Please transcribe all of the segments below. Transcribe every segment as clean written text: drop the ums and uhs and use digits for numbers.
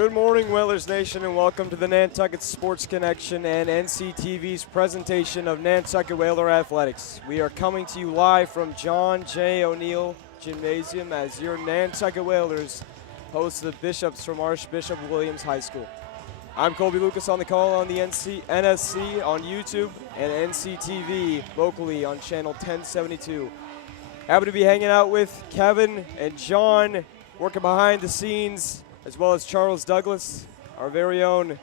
Good morning, Whalers Nation, and welcome to the Nantucket Sports Connection and NCTV's presentation of Nantucket Whaler Athletics. We are coming to you live from John J. O'Neill Gymnasium as your Nantucket Whalers host the Bishops from Archbishop Williams High School. I'm Colby Lucas on the call on the NSC on YouTube and NCTV locally on channel 1072. Happy to be hanging out with Kevin and John, working behind the scenes, as well as Charles Douglas, our very own.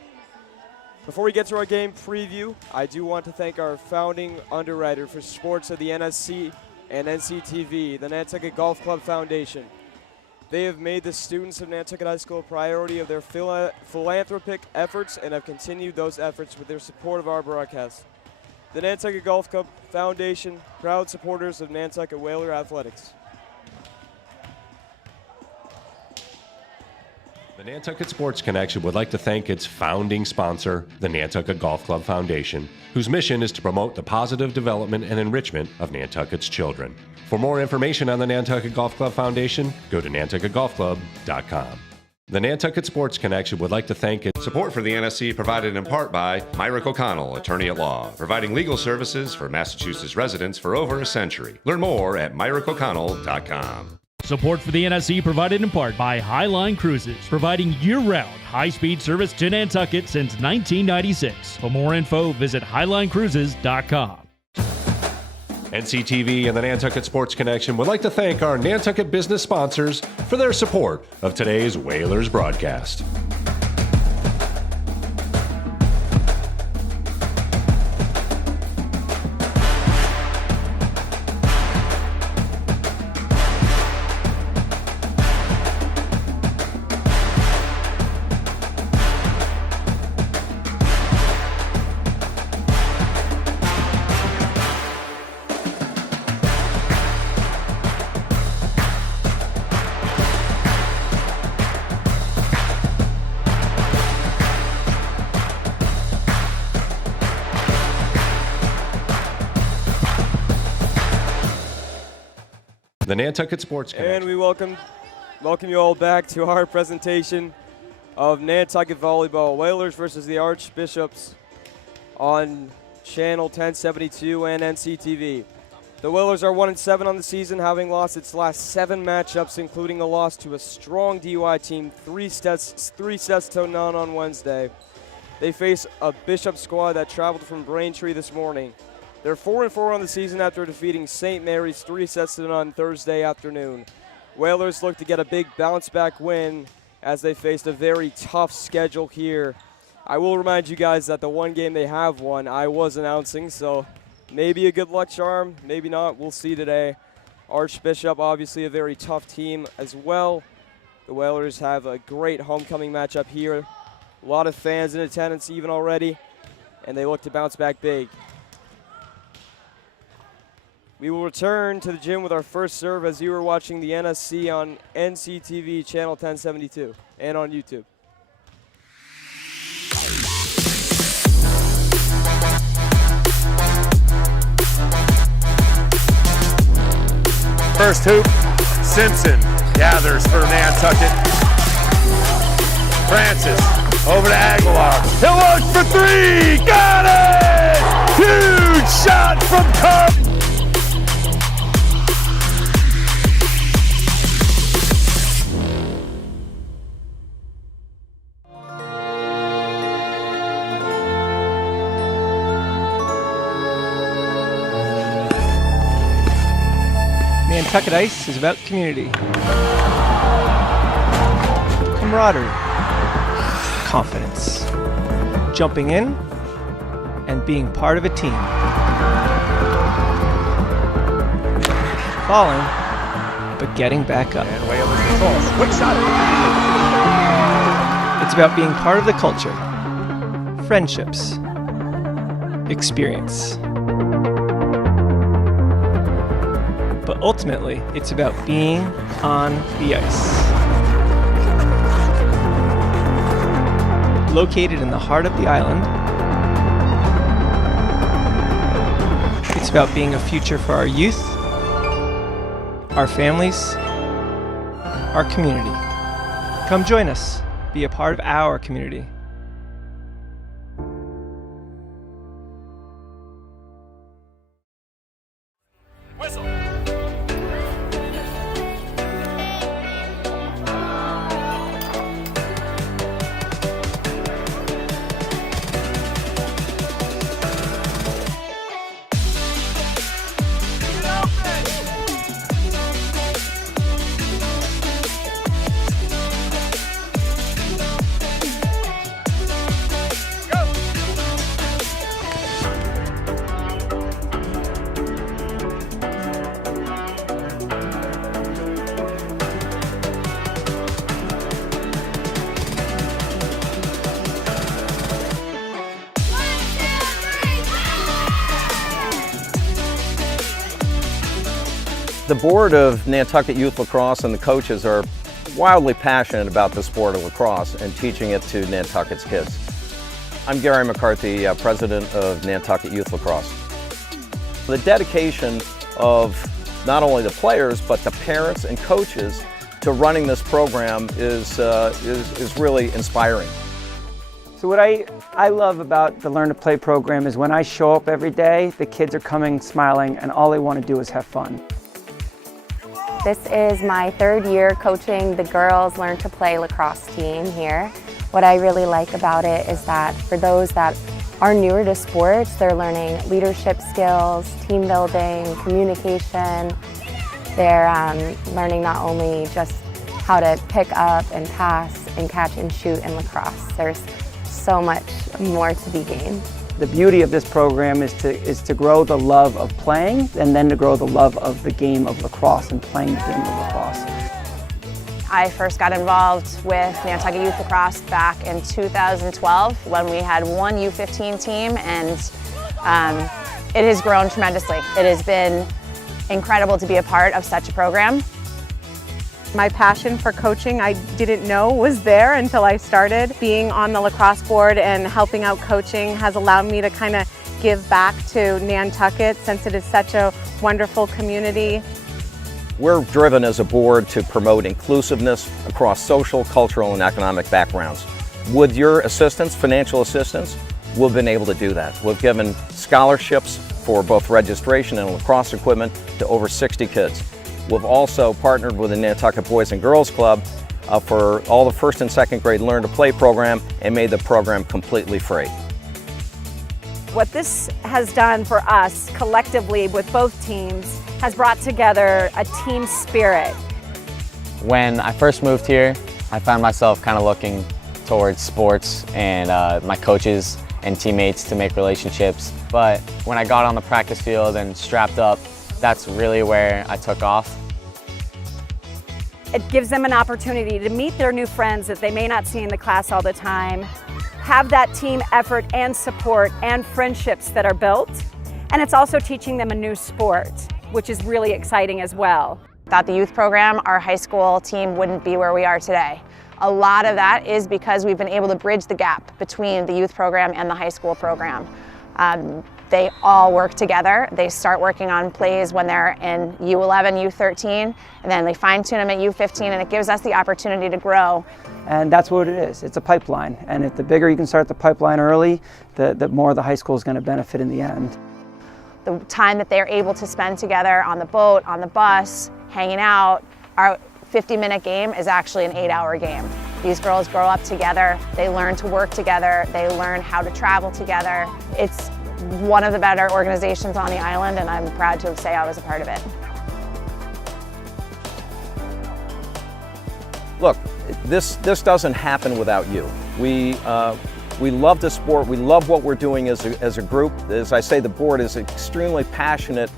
Before we get to our game preview, I do want to thank our founding underwriter for sports of the NSC and NCTV, the Nantucket Golf Club Foundation. They have made the students of Nantucket High School a priority of their philanthropic efforts and have continued those efforts with their support of our broadcast. The Nantucket Golf Club Foundation, proud supporters of Nantucket Whaler Athletics. The Nantucket Sports Connection would like to thank its founding sponsor, the Nantucket Golf Club Foundation, whose mission is to promote the positive development and enrichment of Nantucket's children. For more information on the Nantucket Golf Club Foundation, go to nantucketgolfclub.com. The Nantucket Sports Connection would like to thank its support for the NSC provided in part by Myrick O'Connell, attorney at law, providing legal services for Massachusetts residents for over a century. Learn more at myrickoconnell.com. Support for the NSC provided in part by Highline Cruises, providing year-round high-speed service to Nantucket since 1996. For more info, visit highlinecruises.com. NCTV and the Nantucket Sports Connection would like to thank our Nantucket business sponsors for their support of today's Whalers broadcast. The Nantucket Sports Connection. And we welcome you all back to our presentation of Nantucket Volleyball, Whalers versus the Archbishops on channel 1072 and NCTV. The Whalers are 1-7 on the season, having lost its last 7 matchups, including a loss to a strong DUI team, 3 sets to none on Wednesday. They face a Bishop squad that traveled from Braintree this morning. They're 4-4 on the season after defeating St. Mary's 3 sets to none Thursday afternoon. Whalers look to get a big bounce-back win as they faced a very tough schedule here. I will remind you guys that the one game they have won, I was announcing, so maybe a good luck charm, maybe not. We'll see today. Archbishop, obviously a very tough team as well. The Whalers have a great homecoming matchup here. A lot of fans in attendance even already, and they look to bounce back big. We will return to the gym with our first serve as you are watching the NSC on NCTV channel 1072 and on YouTube. First hoop, Simpson gathers for Nantucket. Francis over to Aguilar. He'll look for 3, got it! Huge shot from Carr. Nantucket Ice is about community, camaraderie, confidence, jumping in, and being part of a team. Falling, but getting back up. And way over control. Quick shot. It's about being part of the culture, friendships, experience. But ultimately, it's about being on the ice. Located in the heart of the island, it's about being a future for our youth, our families, our community. Come join us be a part of our community. The board of Nantucket Youth Lacrosse and the coaches are wildly passionate about the sport of lacrosse and teaching it to Nantucket's kids. I'm Gary McCarthy, president of Nantucket Youth Lacrosse. The dedication of not only the players, but the parents and coaches to running this program is really inspiring. So what I love about the Learn to Play program is when I show up every day, the kids are coming smiling and all they want to do is have fun. This is my third year coaching the girls Learn to Play lacrosse team here. What I really like about it is that for those that are newer to sports, they're learning leadership skills, team building, communication. They're learning not only just how to pick up and pass and catch and shoot in lacrosse. There's so much more to be gained. The beauty of this program is to grow the love of playing and then to grow the love of the game of lacrosse and playing the game of lacrosse. I first got involved with Nantucket Youth Lacrosse back in 2012 when we had one U15 team, and it has grown tremendously. It has been incredible to be a part of such a program. My passion for coaching I didn't know was there until I started. Being on the lacrosse board and helping out coaching has allowed me to kind of give back to Nantucket since it is such a wonderful community. We're driven as a board to promote inclusiveness across social, cultural, and economic backgrounds. With your assistance, financial assistance, we've been able to do that. We've given scholarships for both registration and lacrosse equipment to over 60 kids. We've also partnered with the Nantucket Boys and Girls Club for all the first and second grade Learn to Play program and made the program completely free. What this has done for us collectively with both teams has brought together a team spirit. When I first moved here, I found myself kind of looking towards sports and my coaches and teammates to make relationships. But when I got on the practice field and strapped up, that's really where I took off. It gives them an opportunity to meet their new friends that they may not see in the class all the time, have that team effort and support and friendships that are built, and it's also teaching them a new sport, which is really exciting as well. Without the youth program, our high school team wouldn't be where we are today. A lot of that is because we've been able to bridge the gap between the youth program and the high school program. They all work together. They start working on plays when they're in U11, U13, and then they fine-tune them at U15, and it gives us the opportunity to grow. And that's what it is. It's a pipeline. And if the bigger you can start the pipeline early, the more the high school is going to benefit in the end. The time that they're able to spend together on the boat, on the bus, hanging out, our 50-minute game is actually an 8-hour game. These girls grow up together, they learn to work together, they learn how to travel together. It's one of the better organizations on the island, and I'm proud to say I was a part of it. Look, this doesn't happen without you. We love the sport, we love what we're doing as a group. As I say, the board is extremely passionate,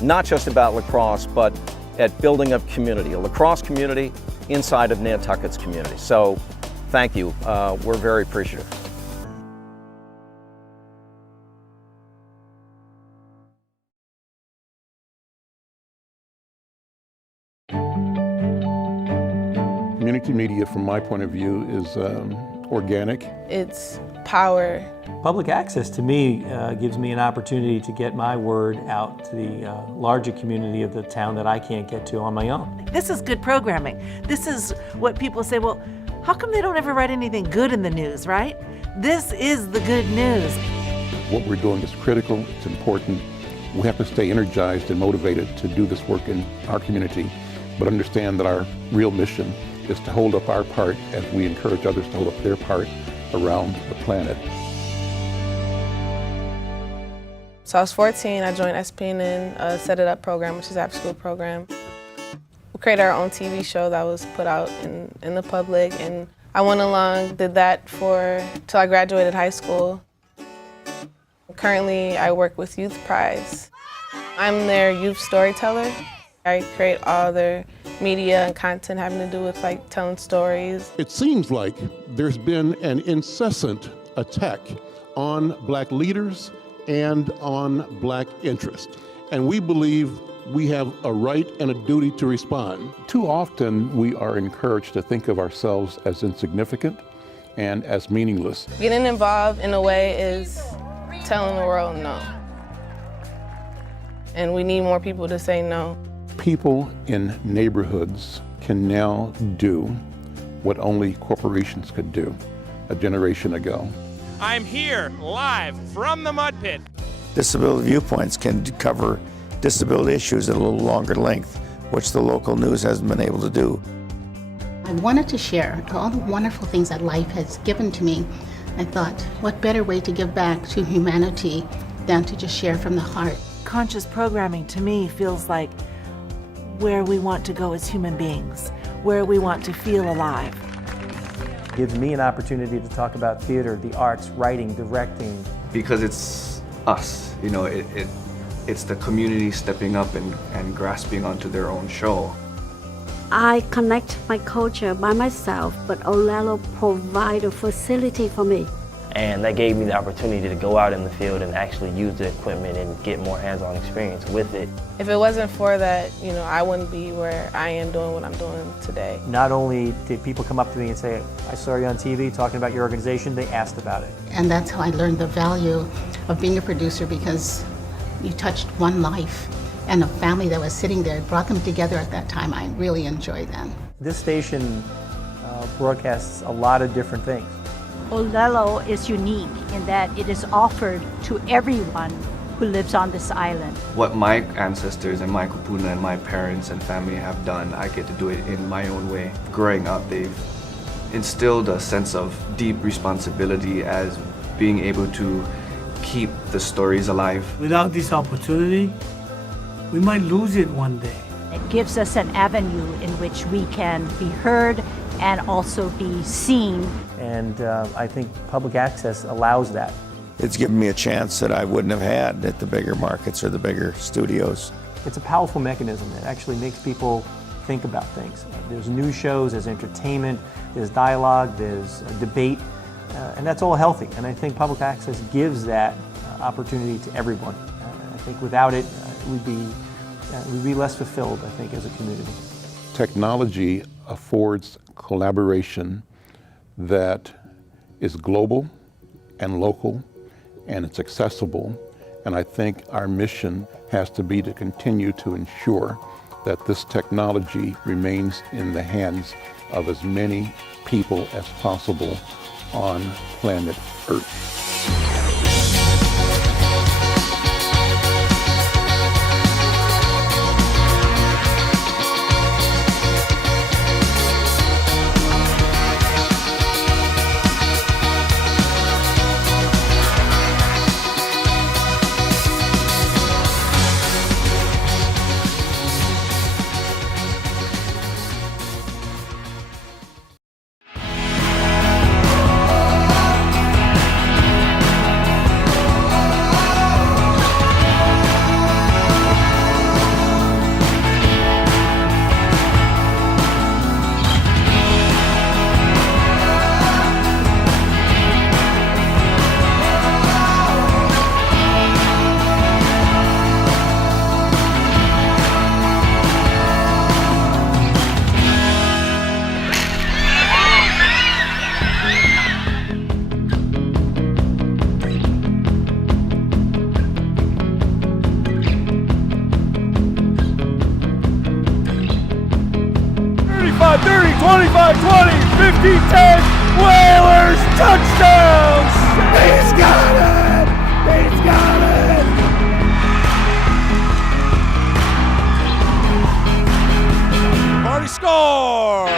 not just about lacrosse, but at building up community, a lacrosse community inside of Nantucket's community. So thank you, we're very appreciative. Community media, from my point of view, is organic. It's power. Public access to me gives me an opportunity to get my word out to the larger community of the town that I can't get to on my own. This is good programming. This is what people say, well, How come they don't ever write anything good in the news, right? This is the good news. What we're doing is critical, it's important. We have to stay energized and motivated to do this work in our community, but understand that our real mission is to hold up our part as we encourage others to hold up their part around the planet. So I was 14, I joined SPNN, Set It Up program, which is an after-school program. We created our own TV show that was put out in the public, and I went along, did that till I graduated high school. Currently, I work with Youth Prize. I'm their youth storyteller. I create all their media and content having to do with like telling stories. It seems like there's been an incessant attack on Black leaders and on Black interest. And we believe we have a right and a duty to respond. Too often we are encouraged to think of ourselves as insignificant and as meaningless. Getting involved in a way is telling the world no. And we need more people to say no. People in neighborhoods can now do what only corporations could do a generation ago. I'm here live from the mud pit. Disability Viewpoints can cover disability issues at a little longer length, which the local news hasn't been able to do. I wanted to share all the wonderful things that life has given to me. I thought, what better way to give back to humanity than to just share from the heart. Conscious programming to me feels like where we want to go as human beings, where we want to feel alive. It gives me an opportunity to talk about theater, the arts, writing, directing. Because it's us, you know, it's the community stepping up and grasping onto their own show. I connect my culture by myself, but Olelo provide a facility for me. And that gave me the opportunity to go out in the field and actually use the equipment and get more hands-on experience with it. If it wasn't for that, you know, I wouldn't be where I am doing what I'm doing today. Not only did people come up to me and say, I saw you on TV talking about your organization, they asked about it. And that's how I learned the value of being a producer, because you touched one life and a family that was sitting there, brought them together at that time. I really enjoyed that. This station broadcasts a lot of different things. Olelo is unique in that it is offered to everyone who lives on this island. What my ancestors and my kupuna and my parents and family have done, I get to do it in my own way. Growing up, they've instilled a sense of deep responsibility as being able to keep the stories alive. Without this opportunity, we might lose it one day. It gives us an avenue in which we can be heard and also be seen. And I think public access allows that. It's given me a chance that I wouldn't have had at the bigger markets or the bigger studios. It's a powerful mechanism that actually makes people think about things. There's news shows, there's entertainment, there's dialogue, there's debate, and that's all healthy. And I think public access gives that opportunity to everyone. I think without it, we'd be less fulfilled, I think, as a community. Technology affords collaboration that is global and local, and it's accessible. And I think our mission has to be to continue to ensure that this technology remains in the hands of as many people as possible on planet Earth. safety-10 Whalers touchdowns! He's got it! He's got it! Party score!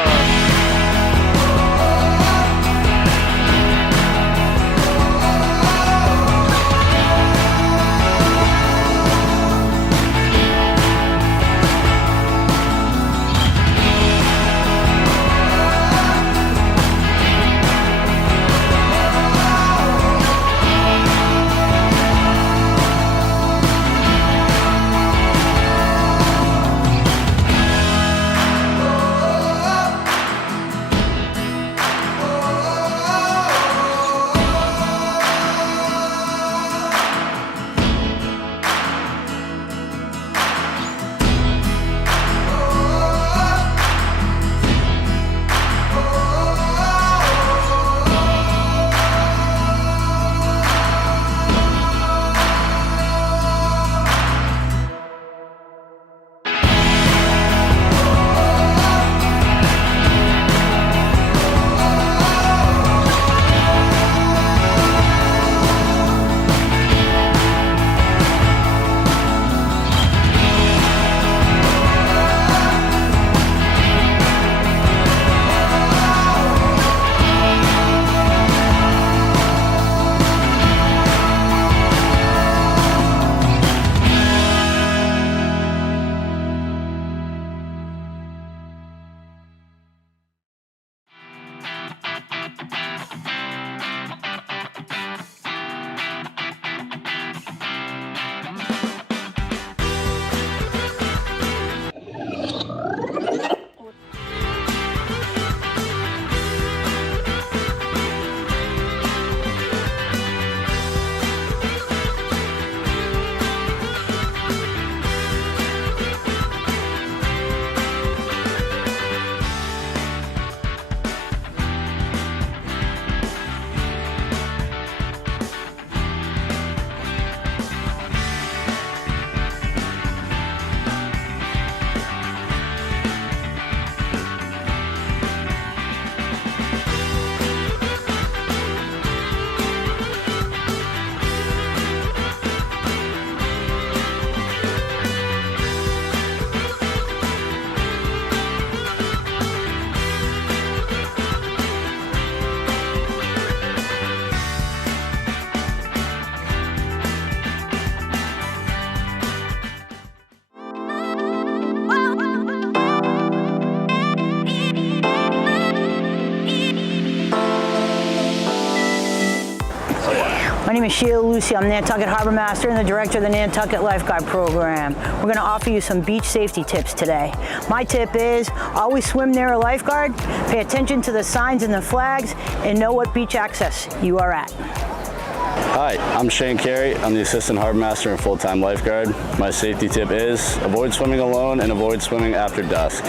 My name is Sheila Lucy. I'm Nantucket Harbor Master and the Director of the Nantucket Lifeguard Program. We're going to offer you some beach safety tips today. My tip is always swim near a lifeguard, pay attention to the signs and the flags, and know what beach access you are at. Hi, I'm Shane Carey. I'm the Assistant Harbor Master and full-time lifeguard. My safety tip is avoid swimming alone and avoid swimming after dusk.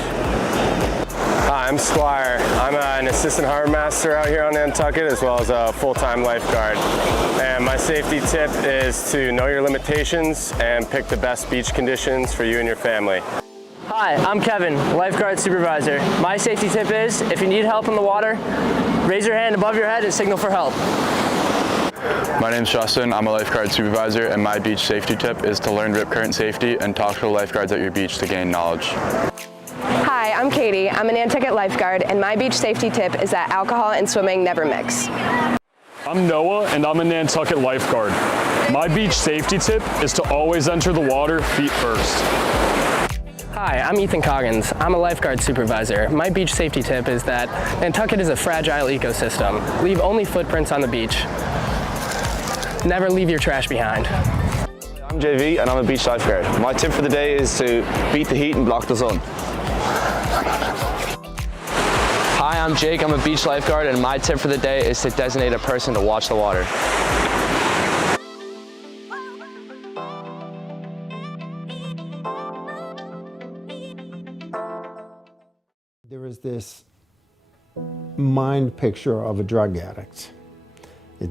Hi, I'm Squire. I'm an Assistant Harbor Master out here on Nantucket as well as a full-time lifeguard. And my safety tip is to know your limitations and pick the best beach conditions for you and your family. Hi, I'm Kevin, Lifeguard Supervisor. My safety tip is if you need help in the water, raise your hand above your head and signal for help. My name's Justin. I'm a lifeguard supervisor, and my beach safety tip is to learn rip current safety and talk to the lifeguards at your beach to gain knowledge. Hi, I'm Katie. I'm a Nantucket lifeguard, and my beach safety tip is that alcohol and swimming never mix. I'm Noah, and I'm a Nantucket lifeguard. My beach safety tip is to always enter the water feet first. Hi, I'm Ethan Coggins. I'm a lifeguard supervisor. My beach safety tip is that Nantucket is a fragile ecosystem. Leave only footprints on the beach. Never leave your trash behind. I'm JV and I'm a beach lifeguard. My tip for the day is to beat the heat and block the sun. Hi, I'm Jake. I'm a beach lifeguard, and my tip for the day is to designate a person to watch the water. There is this mind picture of a drug addict.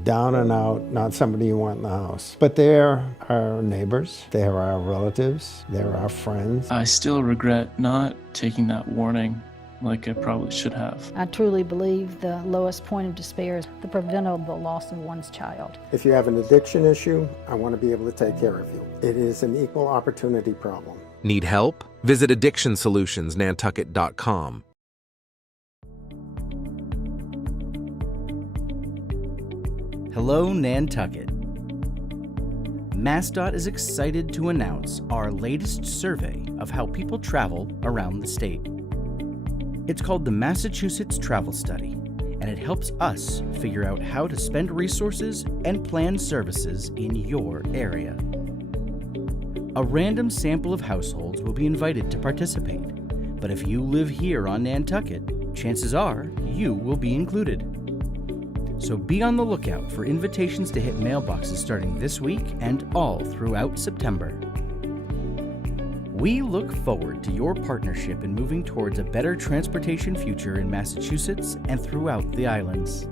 Down and out, not somebody you want in the house. But they're our neighbors, they're our relatives, they're our friends. I still regret not taking that warning like I probably should have. I truly believe the lowest point of despair is the preventable loss of one's child. If you have an addiction issue, I want to be able to take care of you. It is an equal opportunity problem. Need help? Visit addictionsolutionsnantucket.com. Hello, Nantucket. MassDOT is excited to announce our latest survey of how people travel around the state. It's called the Massachusetts Travel Study, and it helps us figure out how to spend resources and plan services in your area. A random sample of households will be invited to participate, but if you live here on Nantucket, chances are you will be included. So be on the lookout for invitations to hit mailboxes starting this week and all throughout September. We look forward to your partnership in moving towards a better transportation future in Massachusetts and throughout the islands.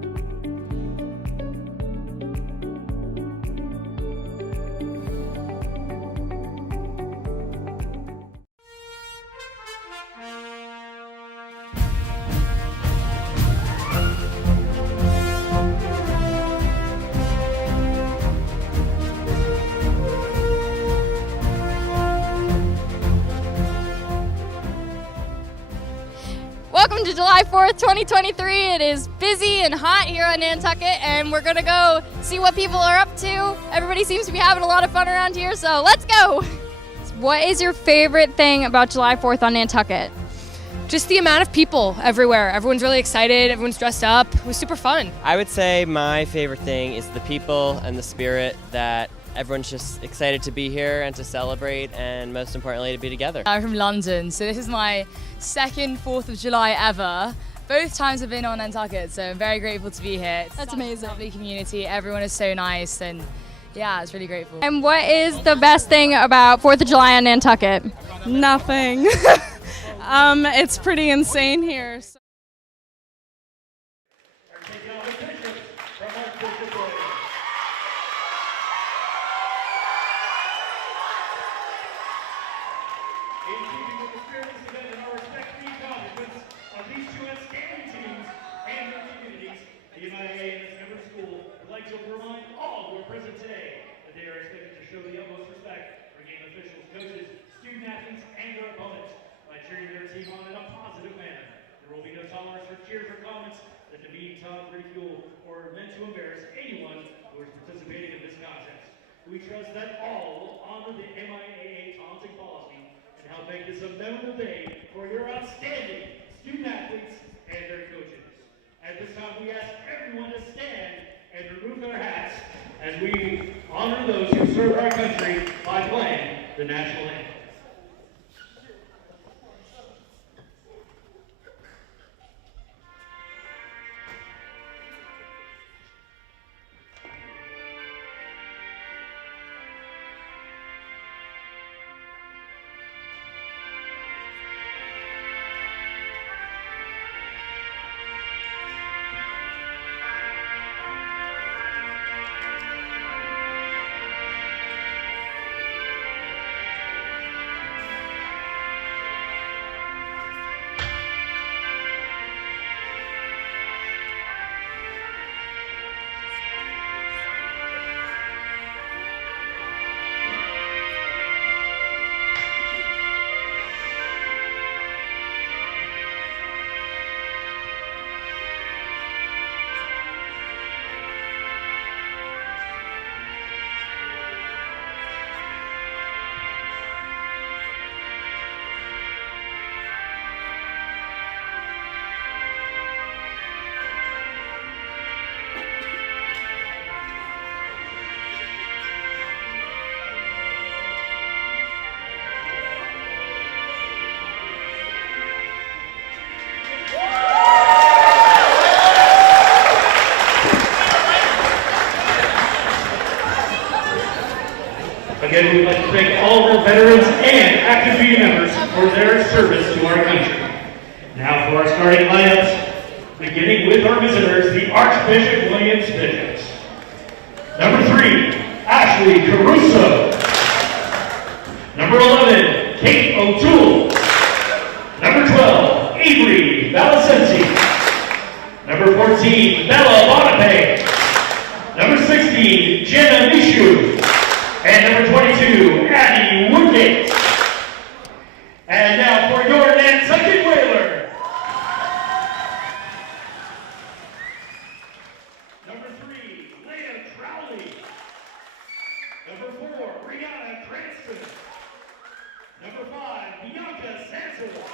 Welcome to July 4th, 2023. It is busy and hot here on Nantucket, and we're gonna go see what people are up to. Everybody seems to be having a lot of fun around here, so let's go. What is your favorite thing about July 4th on Nantucket? Just the amount of people everywhere. Everyone's really excited, everyone's dressed up. It was super fun. I would say my favorite thing is the people and the spirit that everyone's just excited to be here and to celebrate, and most importantly to be together. I'm from London, so this is my second 4th of July ever. Both times I've been on Nantucket, so I'm very grateful to be here. That's amazing. Lovely community, everyone is so nice, and yeah, it's really grateful. And what is the best thing about 4th of July on Nantucket? Nothing. It's pretty insane here. So. We trust that all will honor the MIAA taunting policy and help make this a memorable day for your outstanding student athletes and their coaches. At this time, we ask everyone to stand and remove their hats as we honor those who serve our country by playing the national anthem. Again, we'd like to thank all of our veterans and active duty members for their service to our country. Now for our starting lineups, beginning with our visitors, the Archbishop Williams Bishops. Number 3, Ashley Caruso. Number 11, Kate O'Toole. Number 12, Avery 23, Valicenti. Number 14, Bella Bonape. Number 16, Jenna Mishu. And number 22, Addie Woodgate. And now for your Nantucket Whaler. Number 3, Leah Crowley. Number 4, Brianna Cranston. Number 5, Bianca Santos.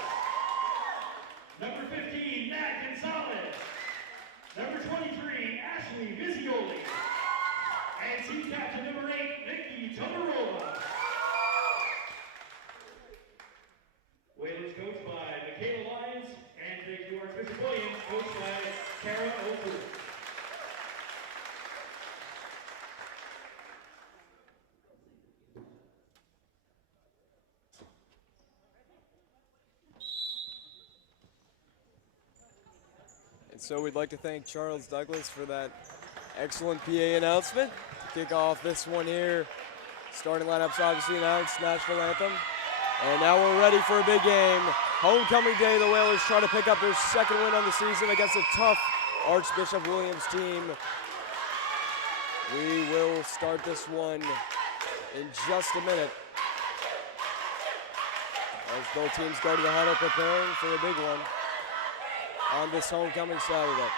Number 15, Nat Gonzalez. Number 23, Ashley Visioli. And team captain number 8, Nikki Todorova. Whalers coached by Michaela Lyons and the Archbishop Williams, coached by Kara Oldford. And so we'd like to thank Charles Douglas for that excellent PA announcement to kick off this one here. Starting lineups obviously announced, national anthem. And now we're ready for a big game. Homecoming day, the Whalers try to pick up their second win on the season against a tough Archbishop Williams team. We will start this one in just a minute as both teams go to the huddle preparing for a big one on this homecoming Saturday.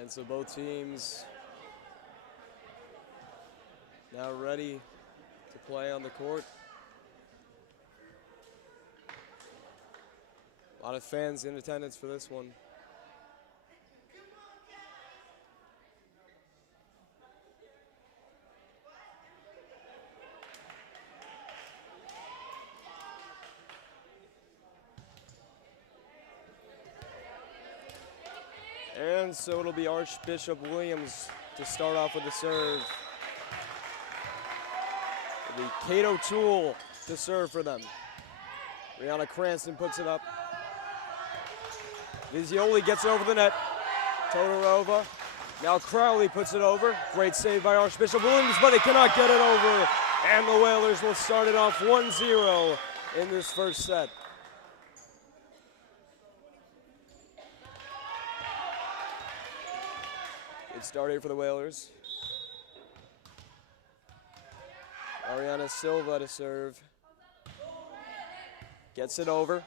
And so both teams now ready to play on the court. A lot of fans in attendance for this one. And so it'll be Archbishop Williams to start off with the serve. It'll be Cato Toole to serve for them. Brianna Cranston puts it up. Visioli gets it over the net. Todorova. Now Crowley puts it over. Great save by Archbishop Williams, but they cannot get it over. And the Whalers will start it off 1-0 in this first set. Good start here for the Whalers. Ariana Silva to serve. Gets it over.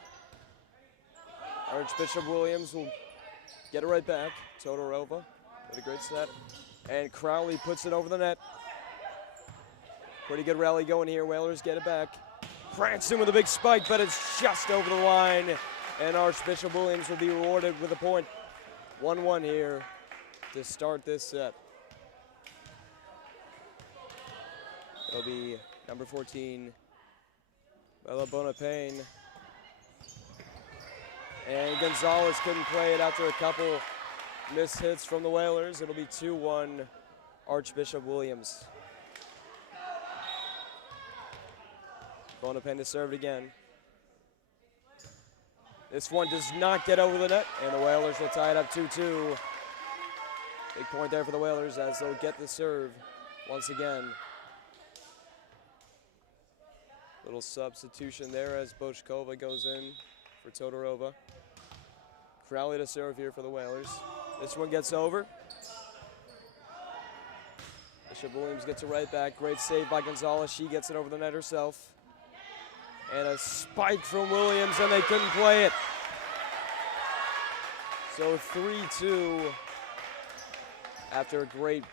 Archbishop Williams will get it right back. Todorova with a great set. And Crowley puts it over the net. Pretty good rally going here. Whalers get it back. Cranston with a big spike, but it's just over the line. And Archbishop Williams will be rewarded with a point. 1-1 here to start this set. It'll be number 14, Bella Bonapane. And Gonzalez couldn't play it after a couple missed hits from the Whalers. It'll be 2-1 Archbishop Williams. Bonapane to serve it again. This one does not get over the net, and the Whalers will tie it up 2-2. Big point there for the Whalers as they'll get the serve once again. Little substitution there as Bochkova goes in for Todorova. Crowley to serve here for the Whalers. This one gets over. Bishop Williams gets it right back. Great save by Gonzalez. She gets it over the net herself. And a spike from Williams, and they couldn't play it. So 3-2 after a great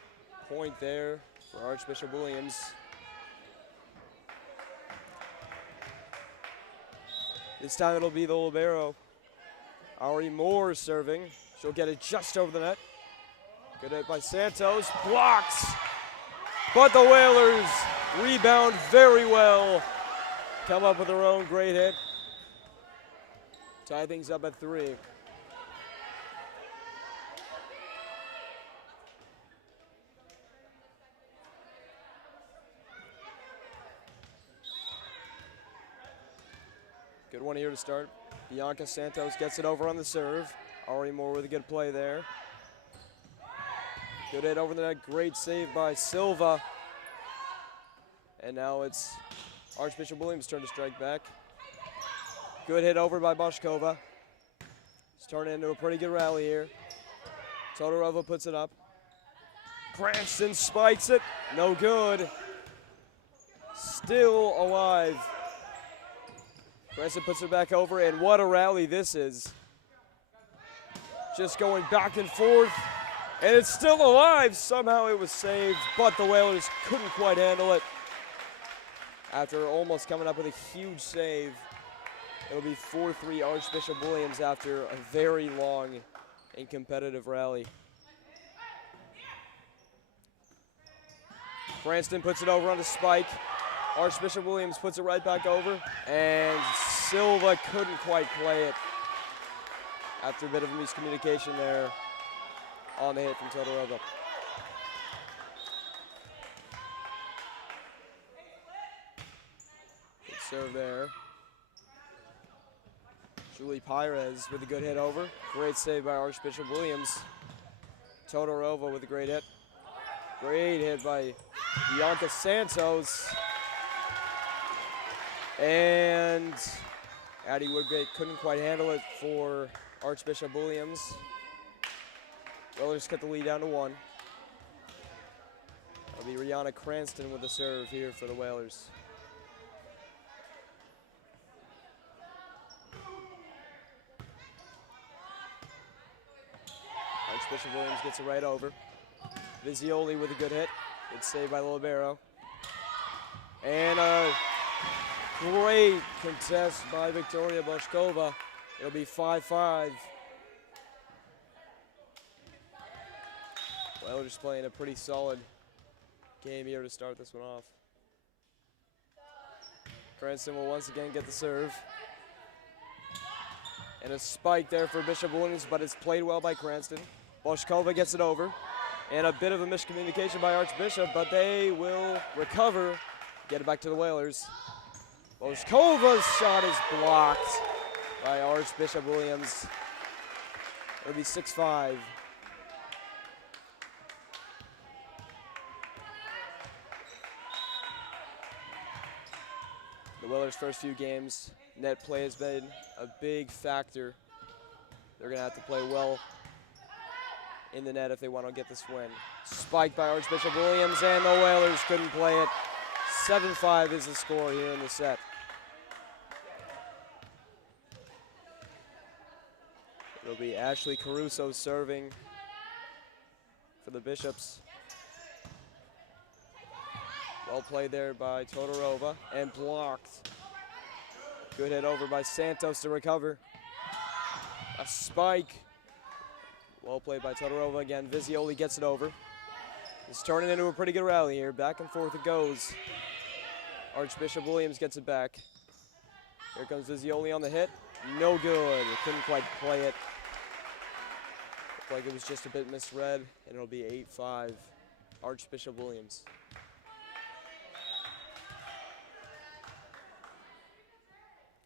point there for Archbishop Williams. This time it'll be the libero. Ari Moore serving. She'll get it just over the net. Good hit by Santos. Blocks. But the Whalers rebound very well. Come up with their own great hit. Tie things up at 3. Good one here to start. Bianca Santos gets it over on the serve. Ari Moore with a good play there. Good hit over the net, great save by Silva. And now it's Archbishop Williams' turn to strike back. Good hit over by Boshkova. It's turning into a pretty good rally here. Todorova puts it up. Cranston spikes it, no good. Still alive. Cranston puts it back over, and what a rally this is. Just going back and forth, and it's still alive. Somehow it was saved, but the Whalers couldn't quite handle it. After almost coming up with a huge save, it'll be 4-3 Archbishop Williams after a very long and competitive rally. Cranston puts it over on a spike. Archbishop Williams puts it right back over, and Silva couldn't quite play it after a bit of a miscommunication there on the hit from Todorova. Good serve there. Julie Pires with a good hit over. Great save by Archbishop Williams. Todorova with a great hit. Great hit by Bianca Santos. And Addie Woodgate couldn't quite handle it for Archbishop Williams. Whalers cut the lead down to 1. That'll be Rihanna Cranston with the serve here for the Whalers. Archbishop Williams gets it right over. Vizioli with a good hit. Good save by Libero. And a great contest by Victoria Boshkova. It'll be 5-5. Whalers playing a pretty solid game here to start this one off. Cranston will once again get the serve. And a spike there for Bishop Williams, but it's played well by Cranston. Boshkova gets it over. And a bit of a miscommunication by Archbishop, but they will recover, get it back to the Whalers. Boshkova's shot is blocked by Archbishop Williams. It'll be 6-5. The Whalers' first few games, net play has been a big factor. They're going to have to play well in the net if they want to get this win. Spiked by Archbishop Williams, and the Whalers couldn't play it. 7-5 is the score here in the set. It'll be Ashley Caruso serving for the Bishops. Well played there by Todorova, and blocked. Good hit over by Santos to recover. A spike. Well played by Todorova again. Vizioli gets it over. It's turning into a pretty good rally here. Back and forth it goes. Archbishop Williams gets it back. Here comes Vizioli on the hit. No good. It couldn't quite play it. Looked like it was just a bit misread, and it'll be 8-5 Archbishop Williams.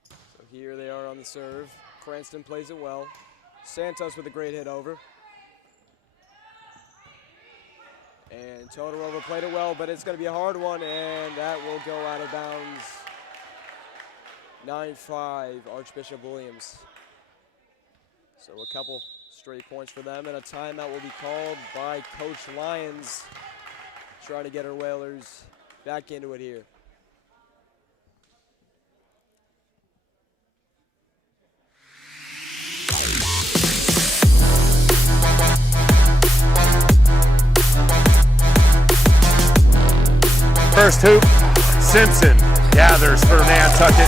So here they are on the serve. Cranston plays it well. Santos with a great hit over. And Todorova played it well, but it's going to be a hard one, and that will go out of bounds. 9-5, Archbishop Williams. So a couple straight points for them, and a timeout will be called by Coach Lyons, trying to get her Whalers back into it here. First hoop, Simpson gathers for Nantucket.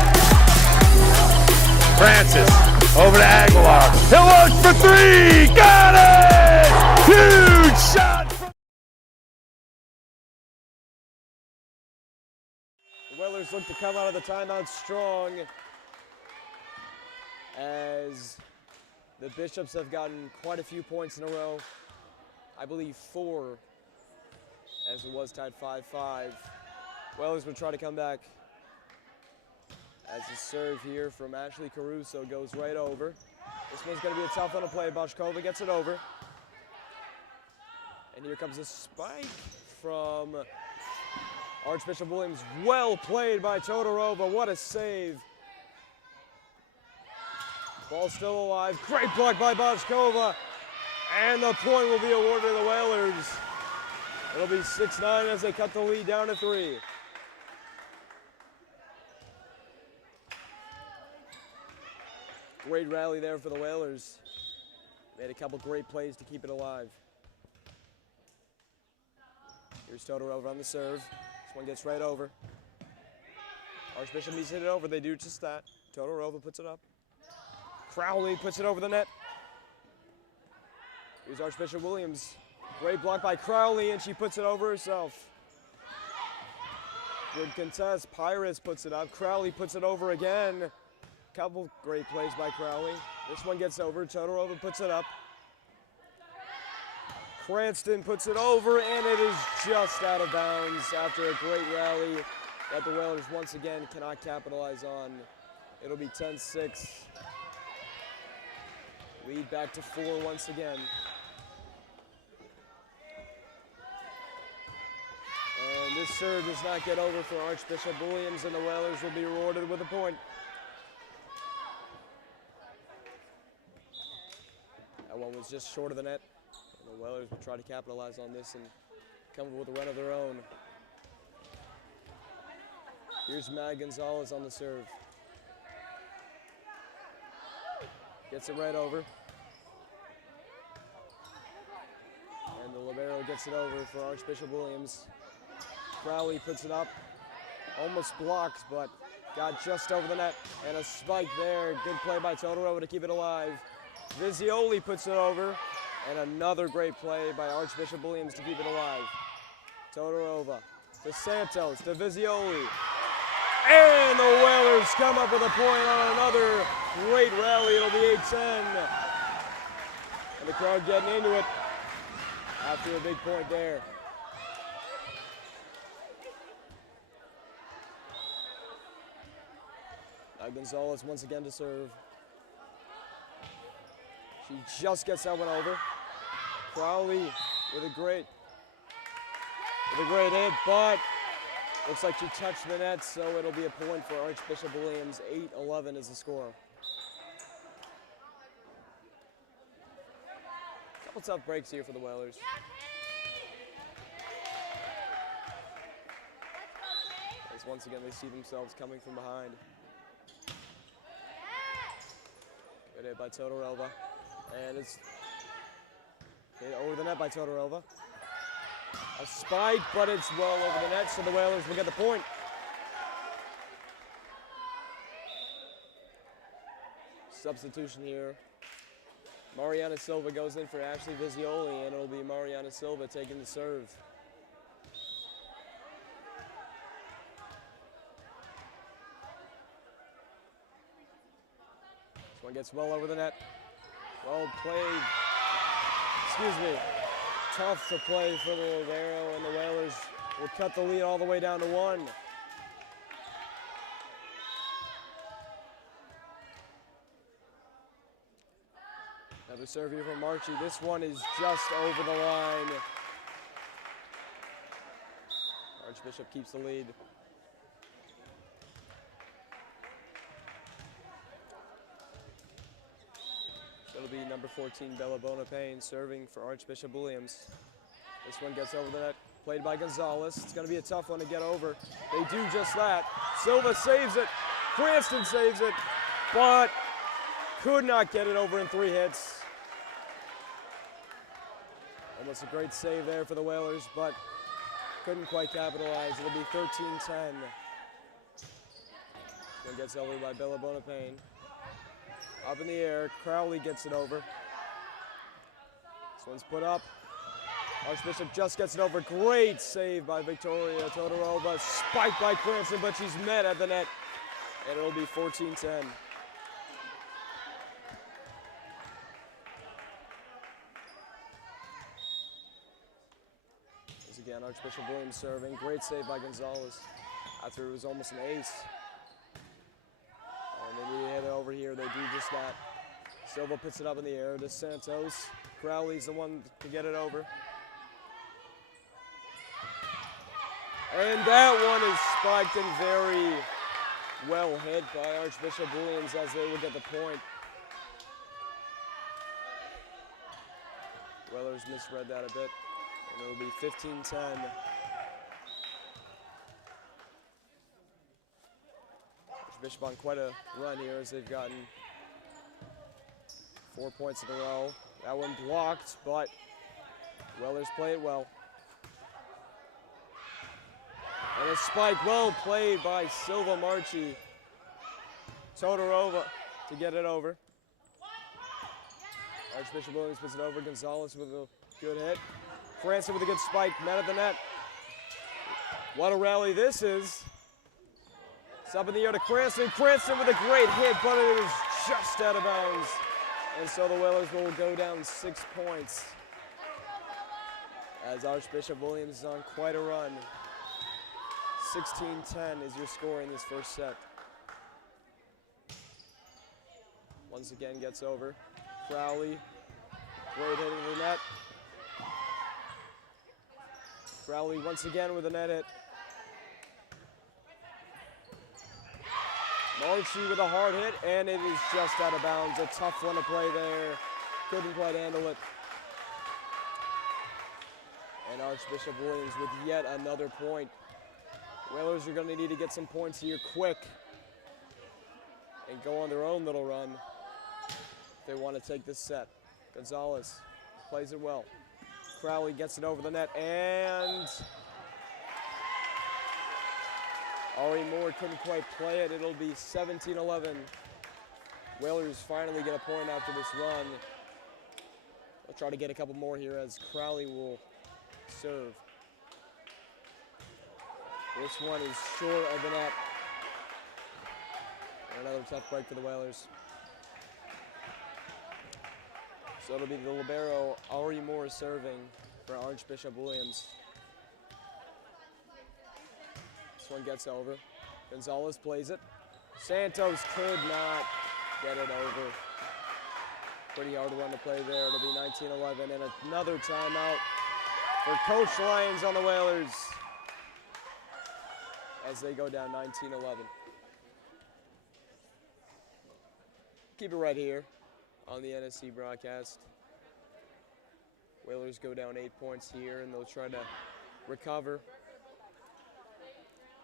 Francis over to Aguilar. He'll look for three. Got it! Huge shot. The Whalers look to come out of the timeout strong, as the Bishops have gotten quite a few points in a row. I believe 4, as it was tied 5-5. Whalers will try to come back, as the serve here from Ashley Caruso goes right over. This one's going to be a tough one to play. Boshkova gets it over. And here comes a spike from Archbishop Williams. Well played by Todorova. What a save. Ball still alive. Great block by Bochkova. And the point will be awarded to the Whalers. It'll be 6-9 as they cut the lead down to 3. Great rally there for the Whalers. Made a couple great plays to keep it alive. Here's Todorova on the serve. This one gets right over. Archbishop needs to hit it over. They do just that. Todorova puts it up. Crowley puts it over the net. Here's Archbishop Williams. Great block by Crowley, and she puts it over herself. Good contest. Pirates puts it up. Crowley puts it over again. Couple great plays by Crowley. This one gets over. Todorova puts it up. Cranston puts it over, and it is just out of bounds after a great rally that the Whalers once again cannot capitalize on. It'll be 10-6. Lead back to 4 once again. And this serve does not get over for Archbishop Williams, and the Whalers will be rewarded with a point. That one was just short of the net. And the Whalers will try to capitalize on this and come up with a run of their own. Here's Mag Gonzalez on the serve. Gets it right over. And the libero gets it over for Archbishop Williams. Crowley puts it up. Almost blocked, but got just over the net. And a spike there. Good play by Todorova to keep it alive. Vizioli puts it over. And another great play by Archbishop Williams to keep it alive. Todorova to Santos to Vizioli. And the Whalers come up with a point on another great rally. It'll be 8-10. And the crowd getting into it after a big point there. Gonzalez once again to serve. She just gets that one over. Crowley with a great hit, but looks like she touched the net, so it'll be a point for Archbishop Williams. 8-11 is the score. Couple tough breaks here for the Whalers. As once again they see themselves coming from behind. Good hit by Todorova. And it's hit over the net by Todorova. A spike, but it's well over the net, so the Whalers will get the point. Substitution here. Mariana Silva goes in for Ashley Vizioli, and it'll be Mariana Silva taking the serve. This one gets well over the net. Well played. Excuse me. Tough to play for the libero, and the Whalers will cut the lead all the way down to 1. Another serve here from Marchi. This one is just over the line. Archbishop keeps the lead. It'll be number 14, Bella Bonapane, serving for Archbishop Williams. This one gets over the net, played by Gonzalez. It's going to be a tough one to get over. They do just that. Silva saves it. Cranston saves it, but could not get it over in 3 hits. Almost a great save there for the Whalers, but couldn't quite capitalize. It'll be 13-10. One gets over by Bella Bonapane. Up in the air, Crowley gets it over. This one's put up. Archbishop just gets it over. Great save by Victoria Todorova. Spiked by Cranston, but she's met at the net. And it'll be 14-10. Once again, Archbishop Williams serving. Great save by Gonzalez after it was almost an ace. And they need to hit it over here. They do just that. Silva puts it up in the air to Santos. Crowley's the one to get it over. And that one is spiked and very well hit by Archbishop Williams as they would get the point. Whalers misread that a bit, and it'll be 15-10. Archbishop on quite a run here as they've gotten 4 points in a row. That one blocked, but Whalers play it well. And a spike well played by Silva Marchi. Todorova to get it over. Archbishop Williams puts it over. Gonzalez with a good hit. Cranston with a good spike, net of the net. What a rally this is. It's up in the air to Cranston. Cranston with a great hit, but it is just out of bounds. And so the Whalers will go down 6 points as Archbishop Williams is on quite a run. 16-10 is your score in this first set. Once again gets over. Crowley, great hit into the net. Crowley once again with a net hit. Marchi with a hard hit, and it is just out of bounds. A tough one to play there. Couldn't quite handle it. And Archbishop Williams with yet another point. Whalers are going to need to get some points here quick and go on their own little run if they want to take this set. Gonzalez plays it well. Crowley gets it over the net, and Ari Moore couldn't quite play it. It'll be 17-11. Whalers finally get a point after this run. They'll try to get a couple more here as Crowley will serve. This one is short of the net. And another tough break for the Whalers. So it'll be the libero, Ari Moore, serving for Archbishop Williams. This one gets over. Gonzalez plays it. Santos could not get it over. Pretty hard one to play there. It'll be 19-11 and another timeout for Coach Lyons on the Whalers as they go down 19-11. Keep it right here on the NSC broadcast. Whalers go down 8 points here and they'll try to recover.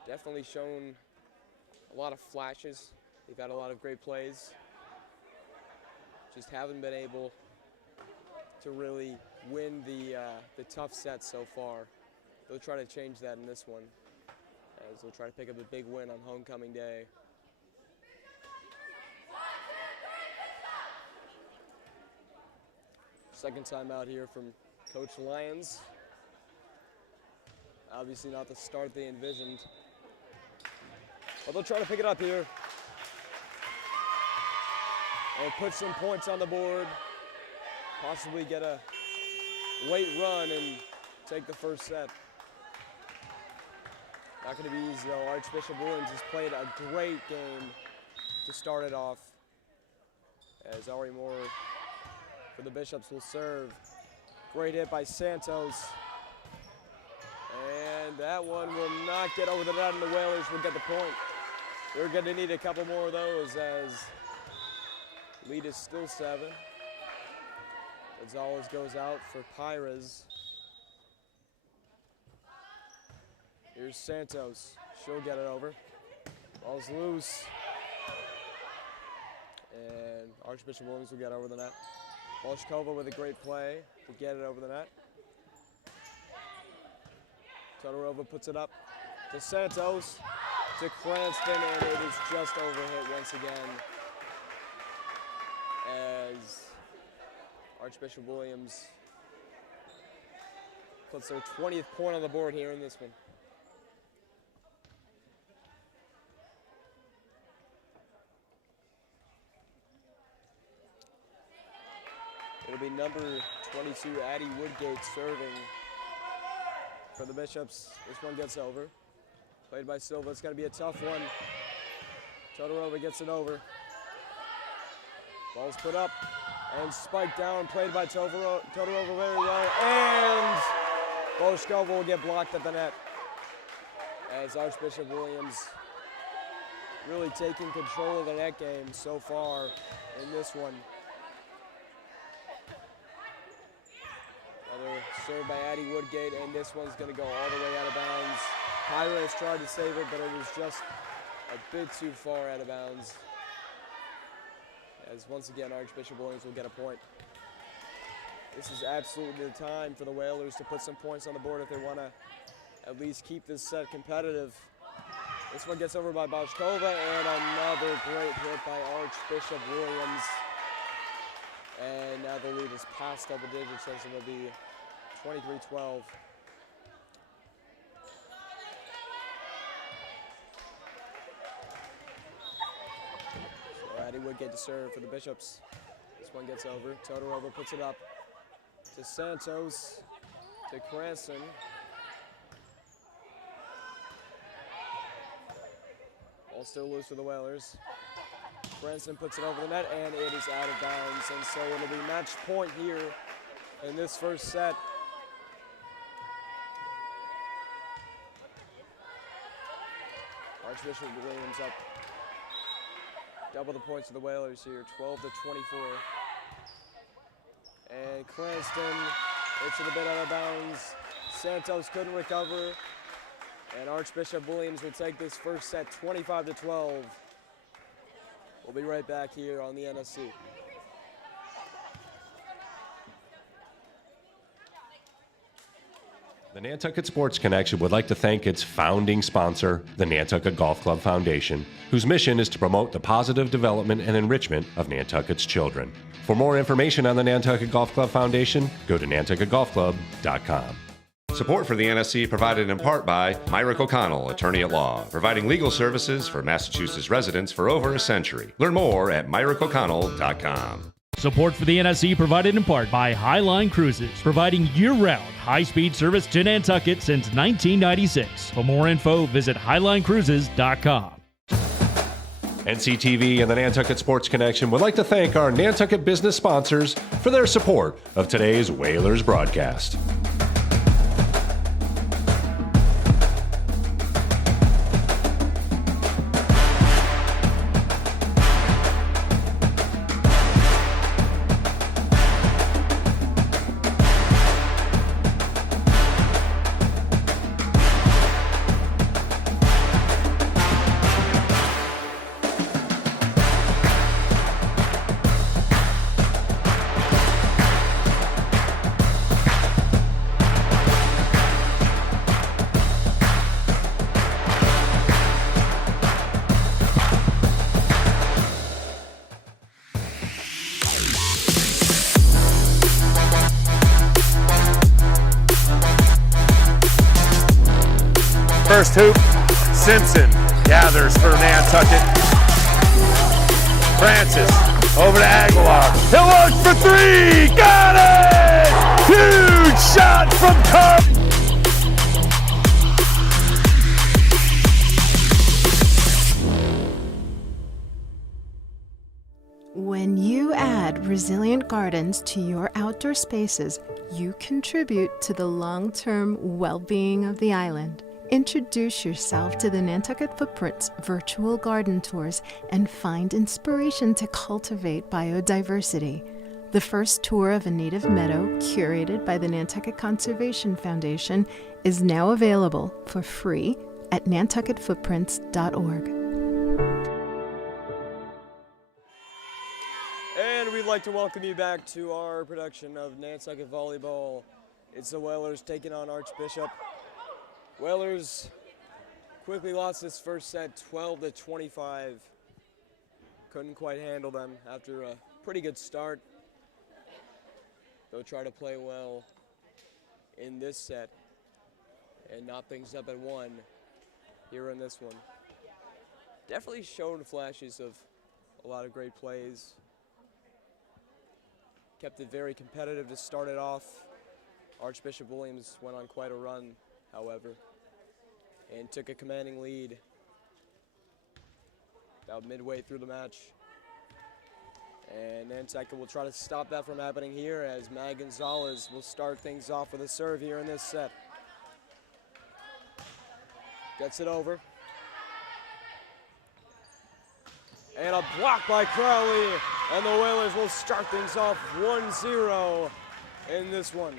Definitely shown a lot of flashes. They've had a lot of great plays. Just haven't been able to really win the tough sets so far. They'll try to change that in this one, as they'll try to pick up a big win on homecoming day. Second time out here from Coach Lyons. Obviously not the start they envisioned, but they'll try to pick it up here and put some points on the board, possibly get a late run and take the first set. Not going to be easy though. Archbishop Williams has played a great game to start it off, as Ari Moore for the Bishops will serve. Great hit by Santos. And that one will not get over the net, and the Whalers will get the point. They're going to need a couple more of those as lead is still 7. Gonzalez goes out for Pires. Here's Santos. She'll get it over. Ball's loose. And Archbishop Williams will get over the net. Bolshkova with a great play to get it over the net. Todorova puts it up to Santos, to Cranston, and it is just overhit once again as Archbishop Williams puts their 20th point on the board here in this one. It'll be number 22, Addie Woodgate, serving for the Bishops. This one gets over. Played by Silva. It's going to be a tough one. Todorova gets it over. Ball's put up and spiked down. Played by Todorova very well. And Bolshkova will get blocked at the net. as Archbishop Williams really taking control of the net game so far in this one. Another serve by Addie Woodgate, and this one's going to go all the way out of bounds. Pirates tried to save it, but it was just a bit too far out of bounds. As once again, Archbishop Williams will get a point. This is absolutely the time for the Whalers to put some points on the board if they want to at least keep this set competitive. This one gets over by Boshkova, and another great hit by Archbishop Williams. And now the lead is past double digits, as it will be 23-12. So Addie Woodgate to serve for the Bishops. This one gets over. Todorova puts it up to Santos, to Cranston. Ball still loose for the Whalers. Cranston puts it over the net, and it is out of bounds. And so it'll be match point here in this first set. Archbishop Williams up. Double the points of the Whalers here, 12-24. And Cranston hits it a bit out of bounds. Santos couldn't recover. And Archbishop Williams will take this first set 25-12. We'll be right back here on the NSC. The Nantucket Sports Connection would like to thank its founding sponsor, the Nantucket Golf Club Foundation, whose mission is to promote the positive development and enrichment of Nantucket's children. For more information on the Nantucket Golf Club Foundation, go to nantucketgolfclub.com. Support for the NSC provided in part by Myrick O'Connell, attorney at law, providing legal services for Massachusetts residents for over a century. Learn more at myrickoconnell.com. Support for the NSC provided in part by Highline Cruises, providing year-round high-speed service to Nantucket since 1996. For more info, visit highlinecruises.com. NCTV and the Nantucket Sports Connection would like to thank our Nantucket business sponsors for their support of today's Whalers broadcast. First hoop, Simpson gathers for Nantucket. Francis over to Aguilar. He'll look for three. Got it! Huge shot from Cup. When you add resilient gardens to your outdoor spaces, you contribute to the long-term well-being of the island. Introduce yourself to the Nantucket Footprints virtual garden tours and find inspiration to cultivate biodiversity. The first tour of a native meadow, curated by the Nantucket Conservation Foundation, is now available for free at nantucketfootprints.org. And we'd like to welcome you back to our production of Nantucket Volleyball. It's the Whalers taking on Archbishop. Whalers quickly lost this first set 12-25. Couldn't quite handle them after a pretty good start. They'll try to play well in this set and knot things up at one here in this one. Definitely showed flashes of a lot of great plays. Kept it very competitive to start it off. Archbishop Williams went on quite a run, however, and took a commanding lead about midway through the match. And Nantucket will try to stop that from happening here as Mag Gonzalez will start things off with a serve here in this set. Gets it over. And a block by Crowley, and the Whalers will start things off 1-0 in this one.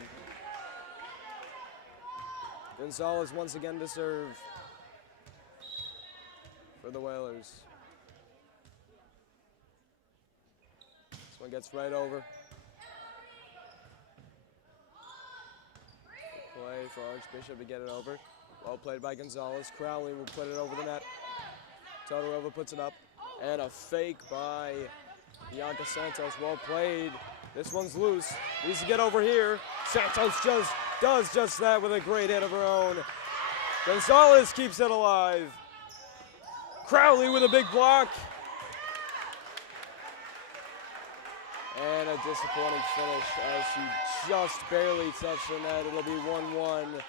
Gonzalez once again to serve for the Whalers. This one gets right over. Good play for Archbishop to get it over. Well played by Gonzalez. Crowley will put it over the net. Todorova puts it up. And a fake by Bianca Santos. Well played. This one's loose. Needs to get over here. Santos does just that with a great hit of her own. Gonzalez keeps it alive. Crowley with a big block. And a disappointing finish as she just barely touched the net. It'll be 1-1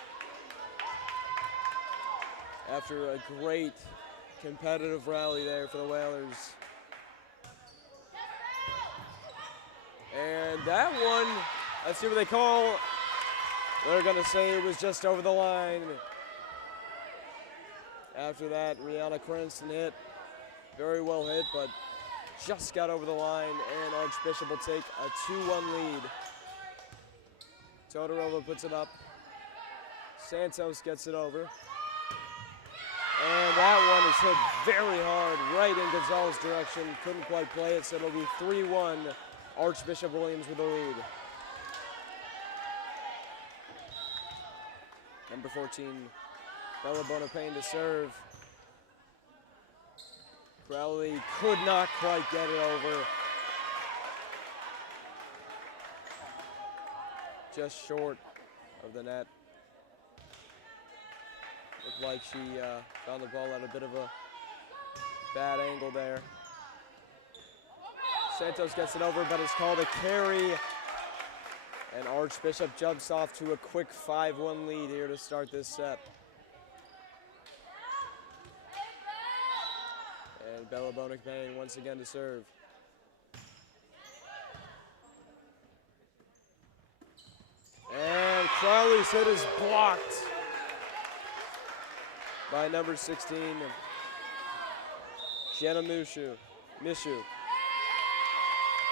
after a great competitive rally there for the Whalers. And that one, let's see what they call. They're gonna say it was just over the line. After that, Rihanna Cranston hit. Very well hit, but just got over the line, and Archbishop will take a 2-1 lead. Todorova puts it up. Santos gets it over. And that one is hit very hard, right in Gonzalez's direction. Couldn't quite play it, so it'll be 3-1. Archbishop Williams with the lead. Number 14, Bella Bonapane to serve. Crowley could not quite get it over. Just short of the net. Looked like she found the ball at a bit of a bad angle there. Santos gets it over, but it's called a carry. And Archbishop jumps off to a quick 5-1 lead here to start this set. And Bella Bonapane once again to serve. And Crowley's hit is blocked by number 16, Jenna Mishu.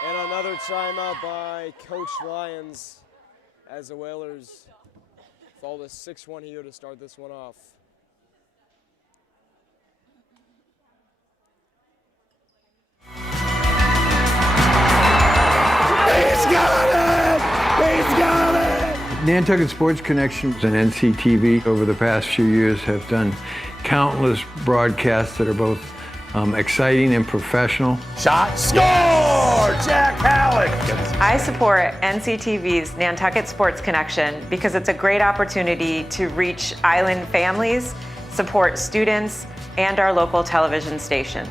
And another timeout by Coach Lyons as the Whalers fall to 6-1 here to start this one off. He's got it! He's got it! Nantucket Sports Connection and NCTV over the past few years have done countless broadcasts that are both exciting and professional. Shot, score! Jack Halleck! I support NCTV's Nantucket Sports Connection because it's a great opportunity to reach island families, support students, and our local television station.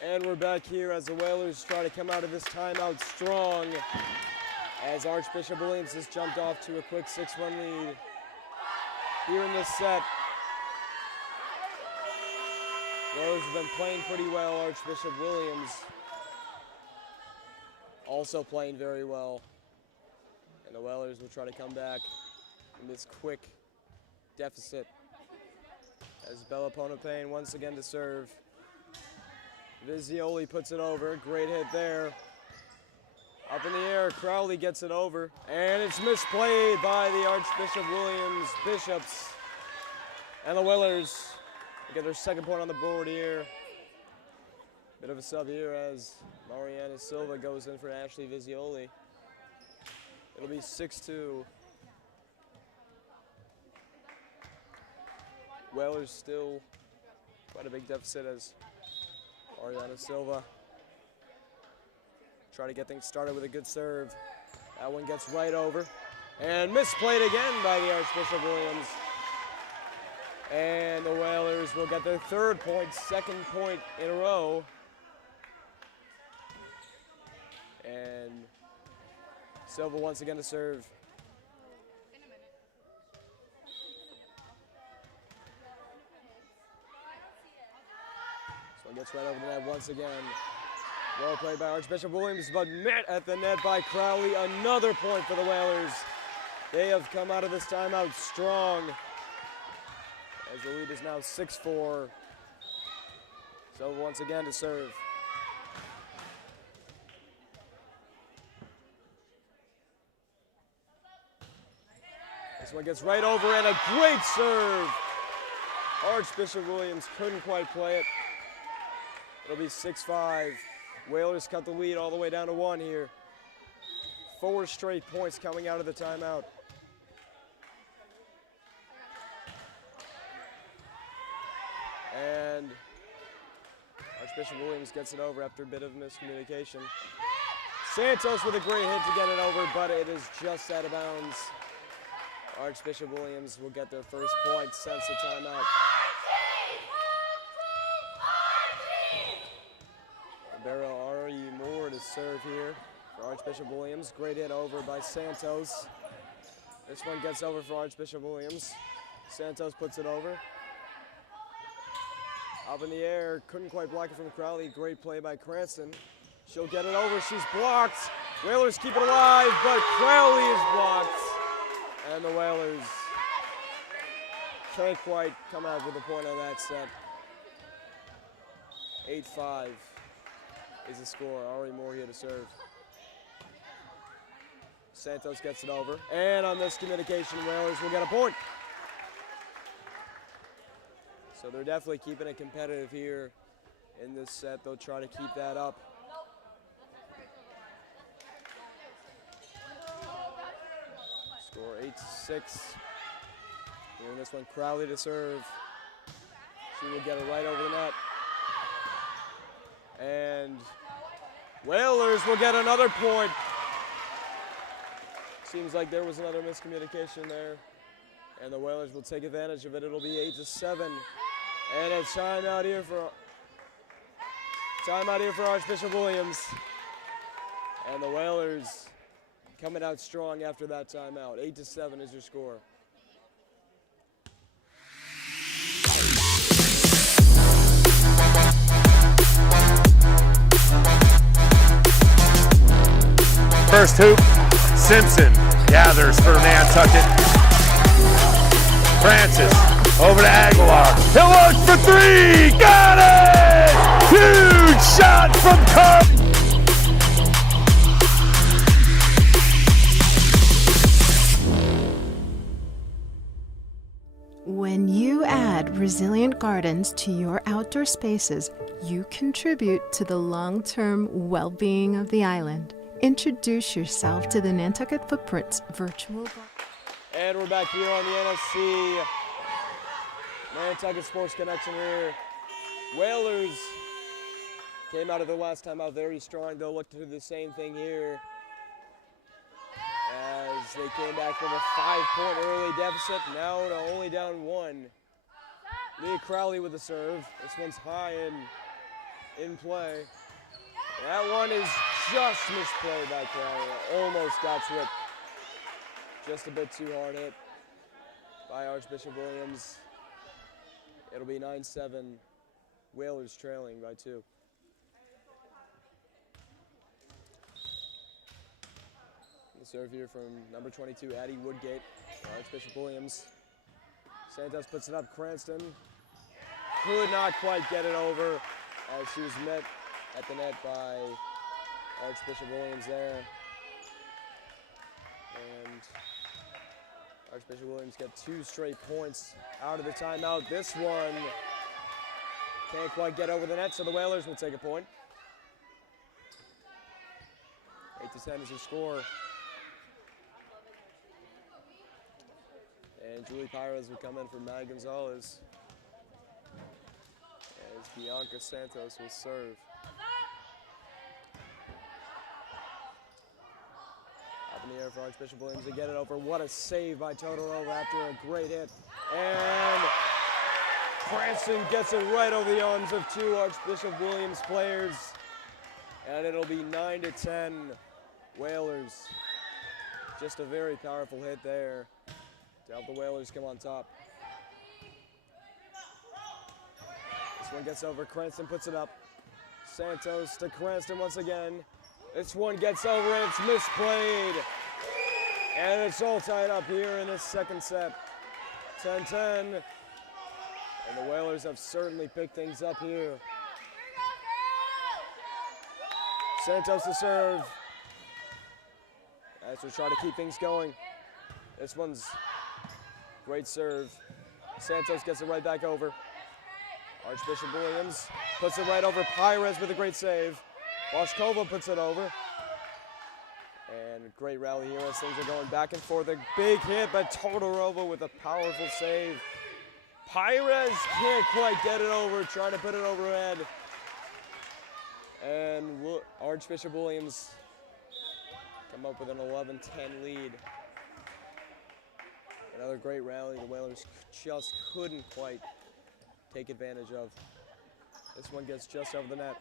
And we're back here as the Whalers try to come out of this timeout strong as Archbishop Williams has jumped off to a quick 6-1 lead here in this set. Whalers have been playing pretty well. Archbishop Williams also playing very well. And the Whalers will try to come back in this quick deficit as Bella Bonapane once again to serve. Vizioli puts it over, great hit there. Up in the air, Crowley gets it over, and it's misplayed by the Archbishop Williams Bishops. And the Whalers get their second point on the board here. Bit of a sub here as Mariana Silva goes in for Ashley Vizioli. It'll be 6-2. Whalers still quite a big deficit as Ariana Silva try to get things started with a good serve. That one gets right over. And misplayed again by the Archbishop Williams. And the Whalers will get their third point, second point in a row. And Silva once again to serve. This one gets right over the net once again. Well played by Archbishop Williams, but met at the net by Crowley. Another point for the Whalers. They have come out of this timeout strong, as the lead is now 6-4. So once again to serve. This one gets right over and a great serve. Archbishop Williams couldn't quite play it. It'll be 6-5. Whalers cut the lead all the way down to 1 here. 4 straight points coming out of the timeout. And Archbishop Williams gets it over after a bit of miscommunication. Santos with a great hit to get it over, but it is just out of bounds. Archbishop Williams will get their first point since the timeout. Barrow R.E. Moore to serve here for Archbishop Williams. Great hit over by Santos. This one gets over for Archbishop Williams. Santos puts it over. Up in the air, couldn't quite block it from Crowley. Great play by Cranston. She'll get it over, she's blocked. Whalers keep it alive, but Crowley is blocked. And the Whalers can't quite come out with a point on that set. 8-5 is the score. Ari Moore here to serve. Santos gets it over. And on this communication, Whalers will get a point. So they're definitely keeping it competitive here in this set. They'll try to keep that up. Score 8-6. Here in this one, Crowley to serve. She will get it right over the net. And Whalers will get another point. Seems like there was another miscommunication there. And the Whalers will take advantage of it. It'll be 8-7. And a timeout here for Archbishop Williams. And the Whalers coming out strong after that timeout. 8-7 is your score. First hoop, Simpson gathers for Nantucket. Francis over to Aguilar. He'll look for 3. Got it! Huge shot from Carp. When you add resilient gardens to your outdoor spaces, you contribute to the long-term well-being of the island. Introduce yourself to the Nantucket Footprints virtual garden. And we're back here on the NFC Nantucket Sports Connection here. Whalers came out of their last time out very strong. They'll look to do the same thing here as they came back from a 5-point early deficit, now to only down 1. Leah Crowley with the serve. This one's high and in play. That one is just misplayed by Crowley. Almost got tripped. Just a bit too hard hit by Archbishop Williams. It'll be 9-7. Whalers trailing by 2. The serve here from number 22, Addie Woodgate, Archbishop Williams. Santos puts it up. Cranston could not quite get it over as she was met at the net by Archbishop Williams there. And Archbishop Williams get 2 straight points out of the timeout. This one can't quite get over the net, so the Whalers will take a point. 8-10 is your score. And Julie Pires will come in for Matt Gonzalez as Bianca Santos will serve. Up in the air for Archbishop Williams to get it over. What a save by Todorova after a great hit. And Cranston gets it right over the arms of 2 Archbishop Williams players. And it'll be 9-10 Whalers. Just a very powerful hit there to help the Whalers come on top. This one gets over. Cranston puts it up. Santos to Cranston once again. This one gets over and it's misplayed. And it's all tied up here in this second set. 10-10. And the Whalers have certainly picked things up here. Santos to serve. As we try to keep things going. This one's great serve. Santos gets it right back over. Archbishop Williams puts it right over. Pires with a great save. Washkova puts it over. And a great rally here as things are going back and forth. A big hit by Todorova with a powerful save. Pires can't quite get it over, trying to put it overhead. And Archbishop Williams come up with an 11-10 lead. Another great rally the Whalers just couldn't quite take advantage of. This one gets just over the net.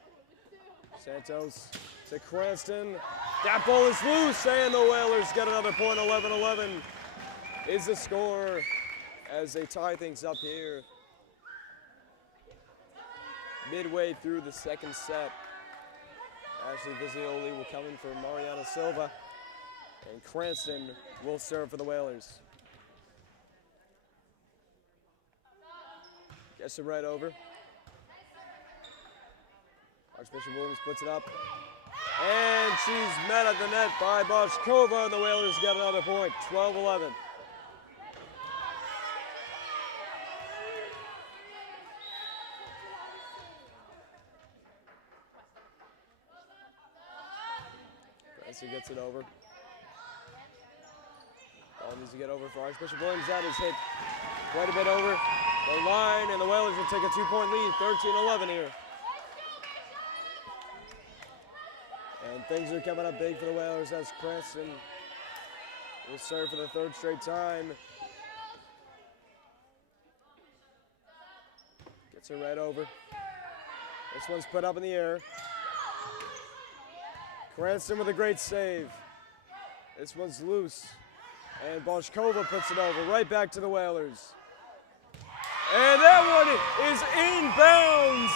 Santos to Cranston. That ball is loose, and the Whalers get another point. 11-11 is the score as they tie things up here. Midway through the second set. Ashley Visioli will come in for Mariana Silva, and Cranston will serve for the Whalers. Gets it right over. Archbishop Williams puts it up. And she's met at the net by Boschkova, and the Whalers get another point. 12-11. Cranston gets it over. Ball needs to get over for Archbishop Williams. That is hit quite a bit over the line, and the Whalers will take a 2-point lead, 13-11 here. And things are coming up big for the Whalers as Cranston will serve for the third straight time. Gets her right over. This one's put up in the air. Cranston with a great save. This one's loose. And Boschkova puts it over, right back to the Whalers. And that one is inbounds.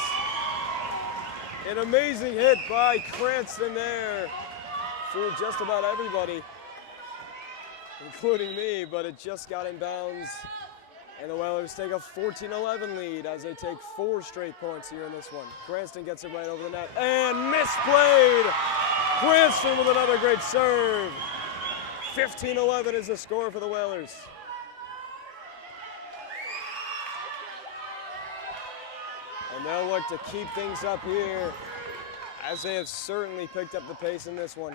An amazing hit by Cranston there for just about everybody, including me, but it just got in bounds. And the Whalers take a 14-11 lead as they take 4 straight points here in this one. Cranston gets it right over the net and misplayed. Cranston with another great serve. 15-11 is the score for the Whalers. And they'll look to keep things up here as they have certainly picked up the pace in this one.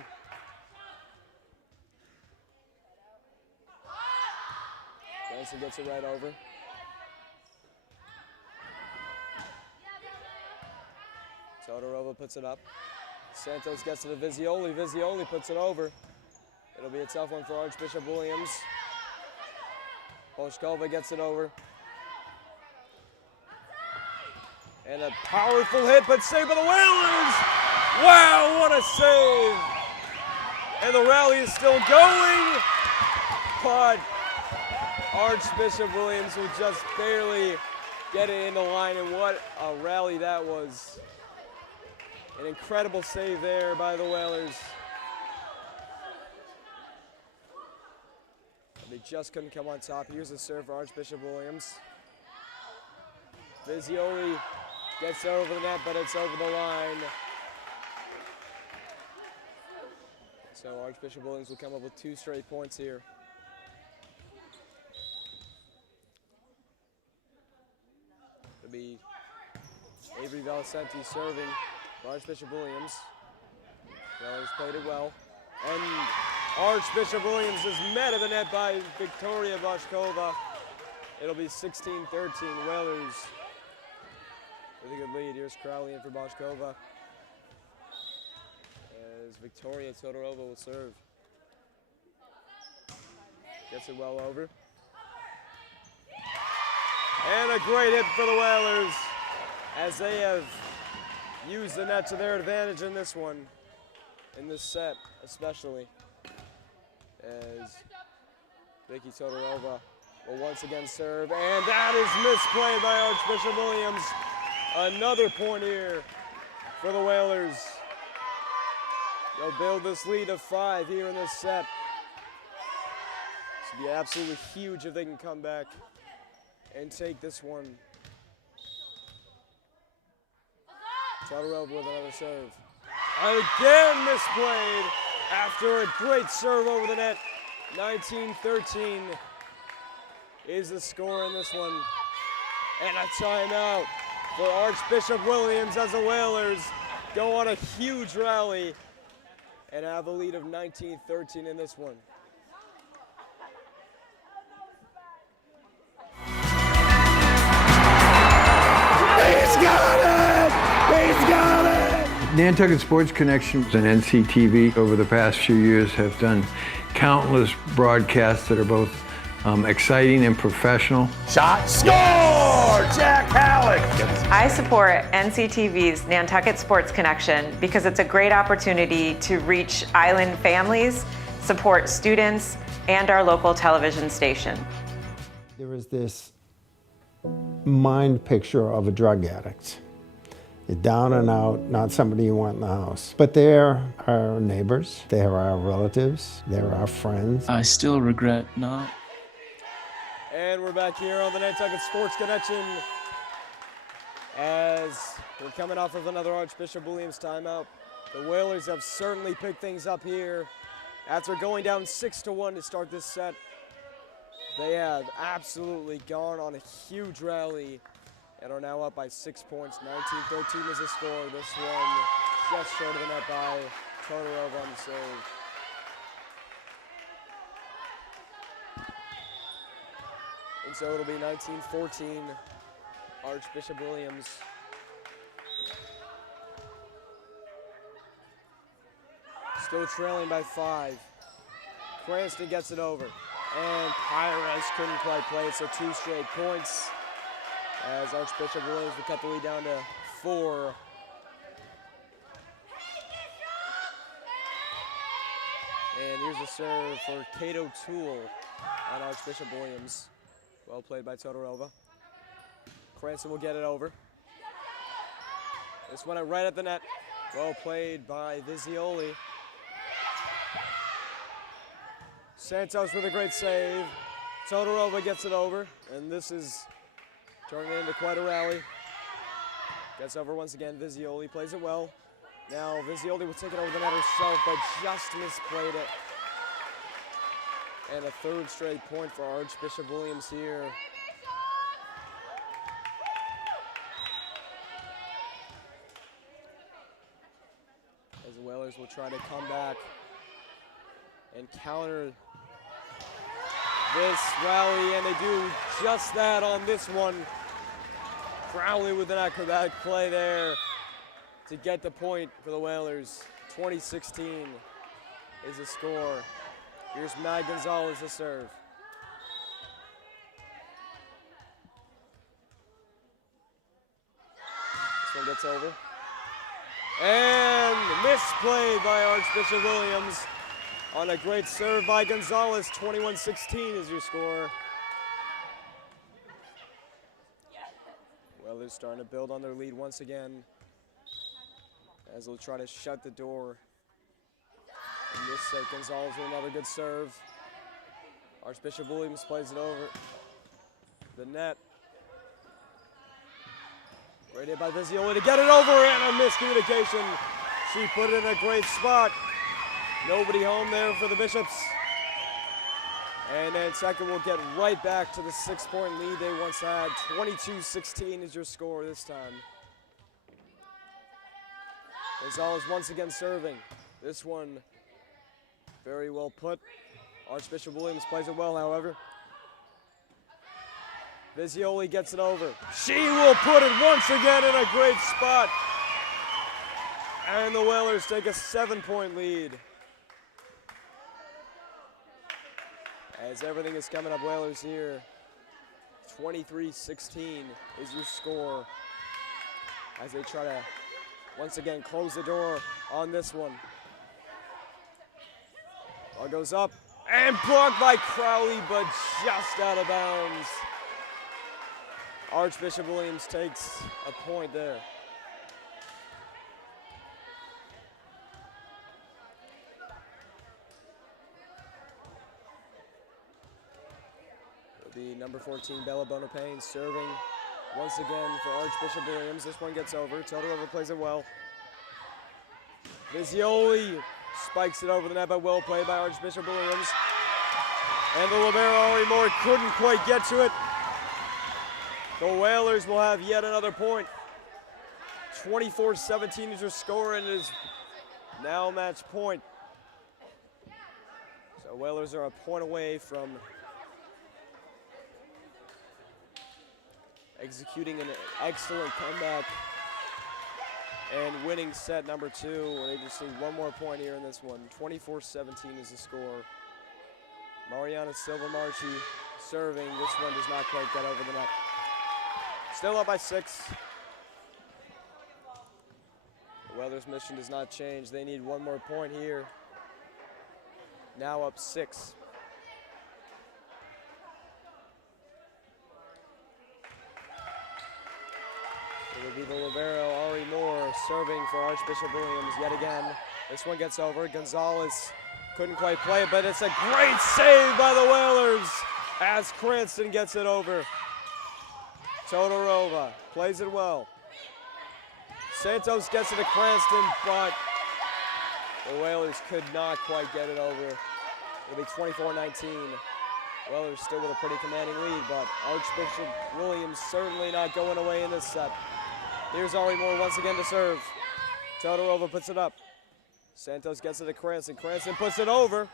Cranston gets it right over. Todorova puts it up. Santos gets to the Visioli. Visioli puts it over. It'll be a tough one for Archbishop Williams. Boschkova gets it over. And a powerful hit, but saved by the Whalers! Wow, what a save! And the rally is still going, but Archbishop Williams will just barely get it in the line, and what a rally that was. An incredible save there by the Whalers. They just couldn't come on top. Here's a serve for Archbishop Williams. Visioli gets over the net, but it's over the line. So Archbishop Williams will come up with 2 straight points here. It'll be Avery Valcenti serving for Archbishop Williams. Whalers played it well. And Archbishop Williams is met at the net by Victoria Boschkova. It'll be 16-13 Whalers with a good lead. Here's Crowley in for Boschkova as Victoria Todorova will serve. Gets it well over. And a great hit for the Whalers as they have used the net to their advantage in this one, in this set especially. As Vicky Todorova will once again serve, and that is misplayed by Archbishop Williams. Another point here for the Whalers. They'll build this lead of 5 here in this set. Be absolutely huge if they can come back and take this one. Todorov with another serve. Again misplayed after a great serve over the net. 19-13 is the score in this one. And a timeout for Archbishop Williams as the Whalers go on a huge rally and have a lead of 19-13 in this one. He's got it! He's got it! Nantucket Sports Connection and NCTV over the past few years have done countless broadcasts that are both exciting and professional. Shot, score! Jack Halleck! I support NCTV's Nantucket Sports Connection because it's a great opportunity to reach island families, support students, and our local television station. There is this mind picture of a drug addict. You're down and out, not somebody you want in the house. But they're our neighbors, they're our relatives, they're our friends. I still regret not. And we're back here on the Nantucket Sports Connection as we're coming off of another Archbishop Williams timeout. The Whalers have certainly picked things up here after going down 6-1 to start this set. They have absolutely gone on a huge rally and are now up by 6 points. 19-13 is the score. This one just short of the net by Todorov on the serve. And so it'll be 19-14, Archbishop Williams. Still trailing by 5. Cranston gets it over. And Pires couldn't quite play it, so 2 straight points as Archbishop Williams will cut the lead down to 4. And here's a serve for Cato Toole on Archbishop Williams. Well played by Todorova. Cranston will get it over. This one right at the net. Well played by Visioli. Santos with a great save. Todorova gets it over, and this is turning into quite a rally. Gets over once again. Visioli plays it well. Now Visioli will take it over the net herself, but just misplayed it. And a 3rd straight point for Archbishop Williams here. As the Whalers will try to come back and counter this rally, and they do just that on this one. Crowley with an acrobatic play there to get the point for the Whalers. 20-16 is the score. Here's Mag Gonzalez to serve. This one gets over. And misplayed by Archbishop Williams on a great serve by Gonzalez. 21-16 is your score. Well, they're starting to build on their lead once again as they'll try to shut the door. And this set, Gonzalez with another good serve. Archbishop Williams plays it over the net. Great hit by Visioli to get it over, and a miscommunication. She put it in a great spot. Nobody home there for the Bishops. And then second will get right back to the 6-point lead they once had. 22-16 is your score this time. Gonzalez once again serving. This one very well put. Archbishop Williams plays it well, however. Visioli gets it over. She will put it once again in a great spot. And the Whalers take a 7-point lead. As everything is coming up Whalers here. 23-16 is your score as they try to once again close the door on this one. Ball goes up and blocked by Crowley, but just out of bounds. Archbishop Williams takes a point there. be number 14, Bella Bonapane, serving once again for Archbishop Williams. This one gets over. Todorova plays it well. Visioli spikes it over the net, but well played by Archbishop Williams. And the libero, Ari Moore, couldn't quite get to it. The Whalers will have yet another point. 24-17 is your score, and it is now match point. So Whalers are a point away from executing an excellent comeback and winning set number 2. They just need one more point here in this one. 24-17 is the score. Mariana Silva Marchi serving. This one does not quite get over the net. Still up by 6. The Whalers' mission does not change. They need one more point here. Now up 6. It would be the libero, Ari Moore, serving for Archbishop Williams yet again. This one gets over. Gonzalez couldn't quite play it, but it's a great save by the Whalers as Cranston gets it over. Todorova plays it well. Santos gets it to Cranston, but the Whalers could not quite get it over. It'll be 24-19. Whalers still with a pretty commanding lead, but Archbishop Williams certainly not going away in this set. Here's Ari Moore once again to serve. Todorova puts it up. Santos gets it to Cranston. Cranston puts it over.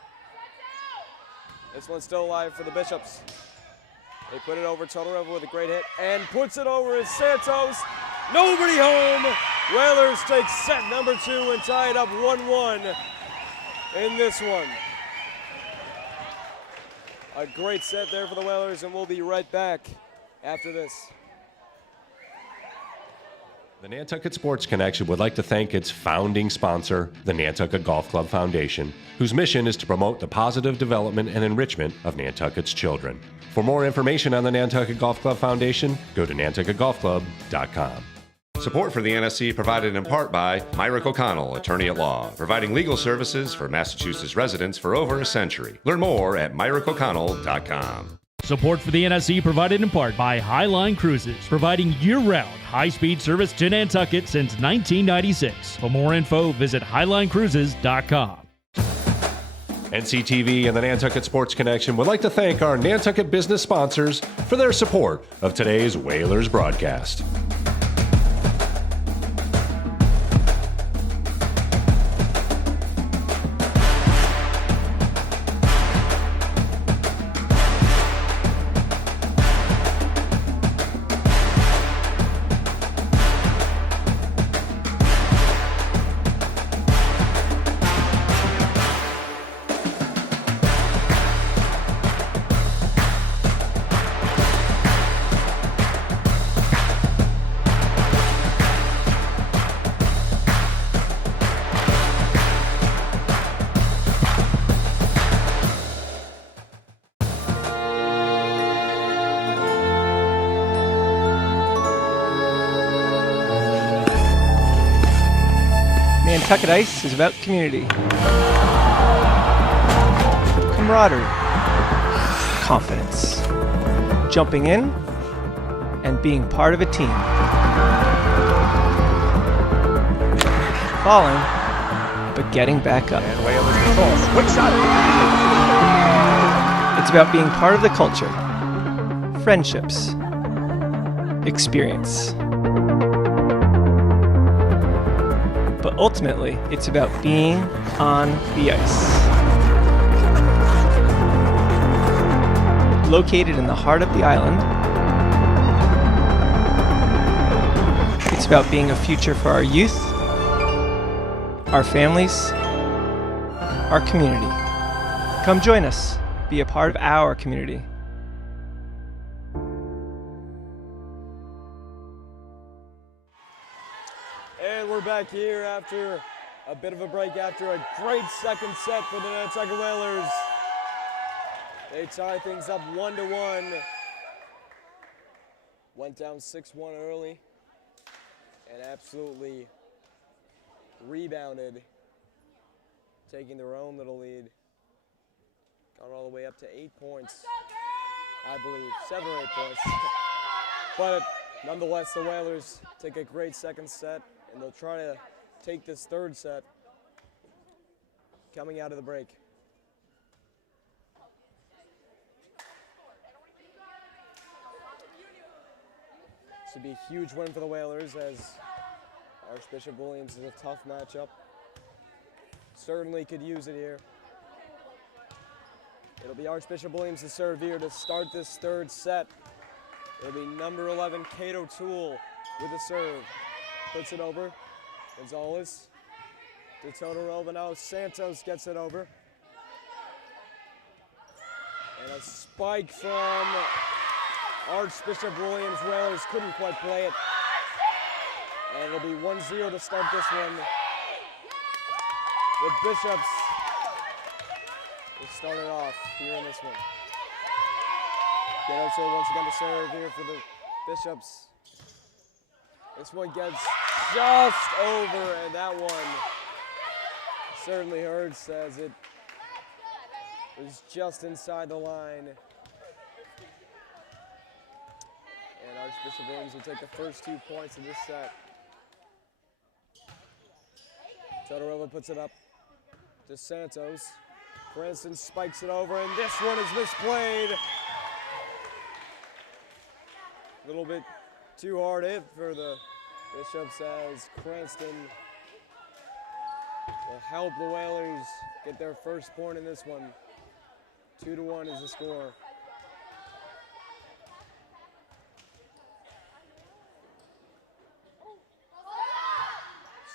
This one's still alive for the Bishops. They put it over. Todorova with a great hit and puts it over as Santos. Nobody home. Whalers take set number 2 and tie it up 1-1 in this one. A great set there for the Whalers, and we'll be right back after this. The Nantucket Sports Connection would like to thank its founding sponsor, the Nantucket Golf Club Foundation, whose mission is to promote the positive development and enrichment of Nantucket's children. For more information on the Nantucket Golf Club Foundation, go to nantucketgolfclub.com. Support for the NSC provided in part by Myrick O'Connell, attorney at law, providing legal services for Massachusetts residents for over a century. Learn more at myrickoconnell.com. Support for the NSC provided in part by Highline Cruises, providing year-round high-speed service to Nantucket since 1996. For more info, visit highlinecruises.com. NCTV and the Nantucket Sports Connection would like to thank our Nantucket business sponsors for their support of today's Whalers broadcast. Nantucket Ice is about community, camaraderie, confidence, jumping in, and being part of a team. Falling, but getting back up. And Whalers control. Quick shot. It's about being part of the culture, friendships, experience. But ultimately, it's about being on the ice. Located in the heart of the island, it's about being a future for our youth, our families, our community. Come join us, be a part of our community. And we're back here after a bit of a break, after a great second set for the Nantucket Whalers. They tie things up 1-1. Went down 6-1 early and absolutely rebounded, taking their own little lead. Gone all the way up to 8 points. I believe, 7 or 8 points. But nonetheless, the Whalers take a great second set, and they'll try to take this third set coming out of the break. This would be a huge win for the Whalers, as Archbishop Williams is a tough matchup. Certainly could use it here. It'll be Archbishop Williams to serve here to start this third set. It'll be number 11, Kate O'Toole, with a serve. Puts it over. Gonzalez to Todorova now. Santos gets it over. And a spike from Archbishop Williams. Whalers couldn't quite play it. And it'll be 1-0 to start this one. The Bishops will start it off here in this one. Get O'Toole once again to serve here for the Bishops. This one gets just over, and that one certainly hurts as it was just inside the line. And Archbishop Williams will take the first 2 points of this set. Todorova puts it up to Santos. Cranston spikes it over, and this one is misplayed. A little bit too hard hit for the Bishops, as Cranston will help the Whalers get their first point in this one. 2-1 is the score.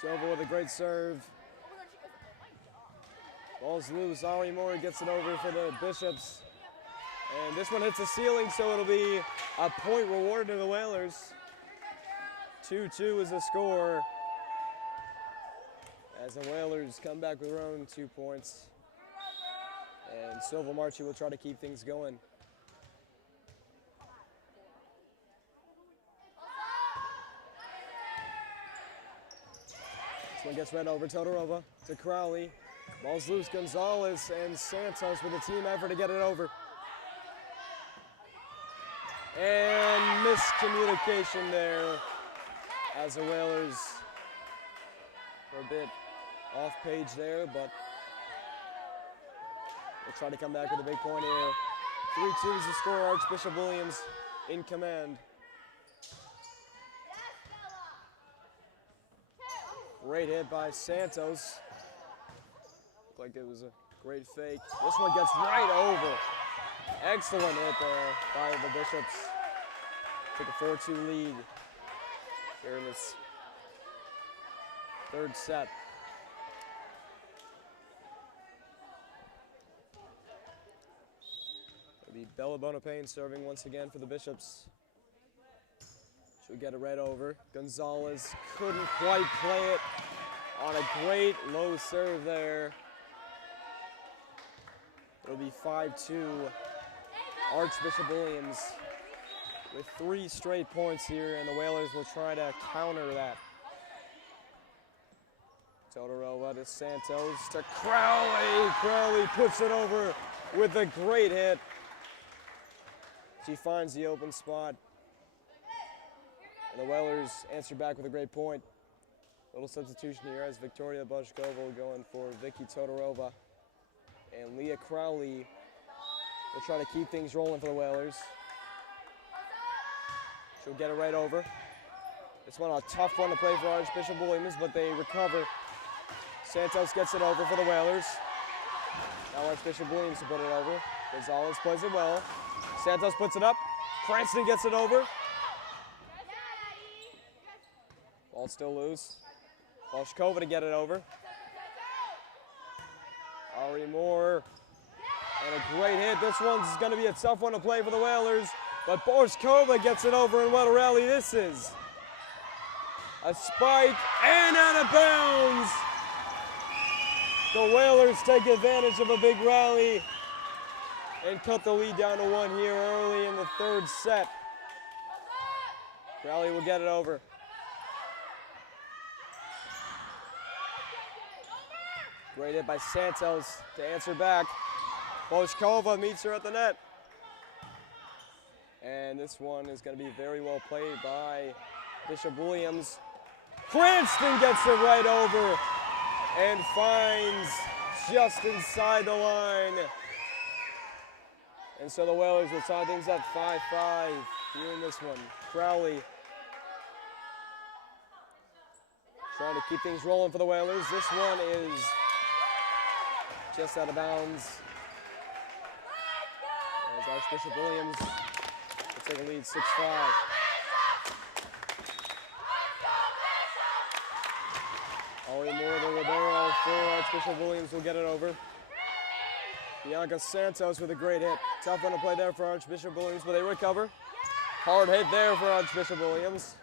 Silva with a great serve. Ball's loose. Ari Moore gets it over for the Bishops. And this one hits the ceiling, so it'll be a point rewarded to the Whalers. 2-2 is the score, as the Whalers come back with their own 2 points. And Silva Marchi will try to keep things going. This one gets read over. Todorova to Crowley. Ball's loose. Gonzalez and Santos with a team effort to get it over. And miscommunication there, as the Whalers were a bit off page there, but we'll try to come back with a big point here. 3-2 is the score. Archbishop Williams in command. Great hit by Santos. Looked like it was a great fake. This one gets right over. Excellent hit there by the Bishops. Take a 4-2 lead here in this third set. It'll be Bella Bonapane serving once again for the Bishops. She'll get it right over. Gonzalez couldn't quite play it on a great low serve there. It'll be 5-2. Archbishop Williams with 3 straight points here, and the Whalers will try to counter that. Todorova to Santos to Crowley. Crowley puts it over with a great hit. She finds the open spot. And the Whalers answer back with a great point. Little substitution here as Victoria Boshkova will go in for Vicky Todorova. And Leah Crowley will try to keep things rolling for the Whalers. She'll get it right over. This one a tough one to play for Archbishop Williams, but they recover. Santos gets it over for the Whalers. Now Archbishop Williams will put it over. Gonzalez plays it well. Santos puts it up. Cranston gets it over. Ball still loose. Boshkova to get it over. Ari Moore. And a great hit. This one's going to be a tough one to play for the Whalers. But Boshkova gets it over, and what a rally this is. A spike and out of bounds. The Whalers take advantage of a big rally and cut the lead down to 1 here early in the third set. Crowley will get it over. Great hit by Santos to answer back. Boshkova meets her at the net. And this one is going to be very well played by Bishop Williams. Cranston gets it right over and finds just inside the line. And so the Whalers will tie things at 5-5 here in this one. Crowley trying to keep things rolling for the Whalers. This one is just out of bounds. As Archbishop Williams will take a lead 6-5. Ollie Moore, the libero for Archbishop Williams, will get it over. Bianca Santos with a great hit. Tough one to play there for Archbishop Williams, but they recover. Hard hit there for Archbishop Williams.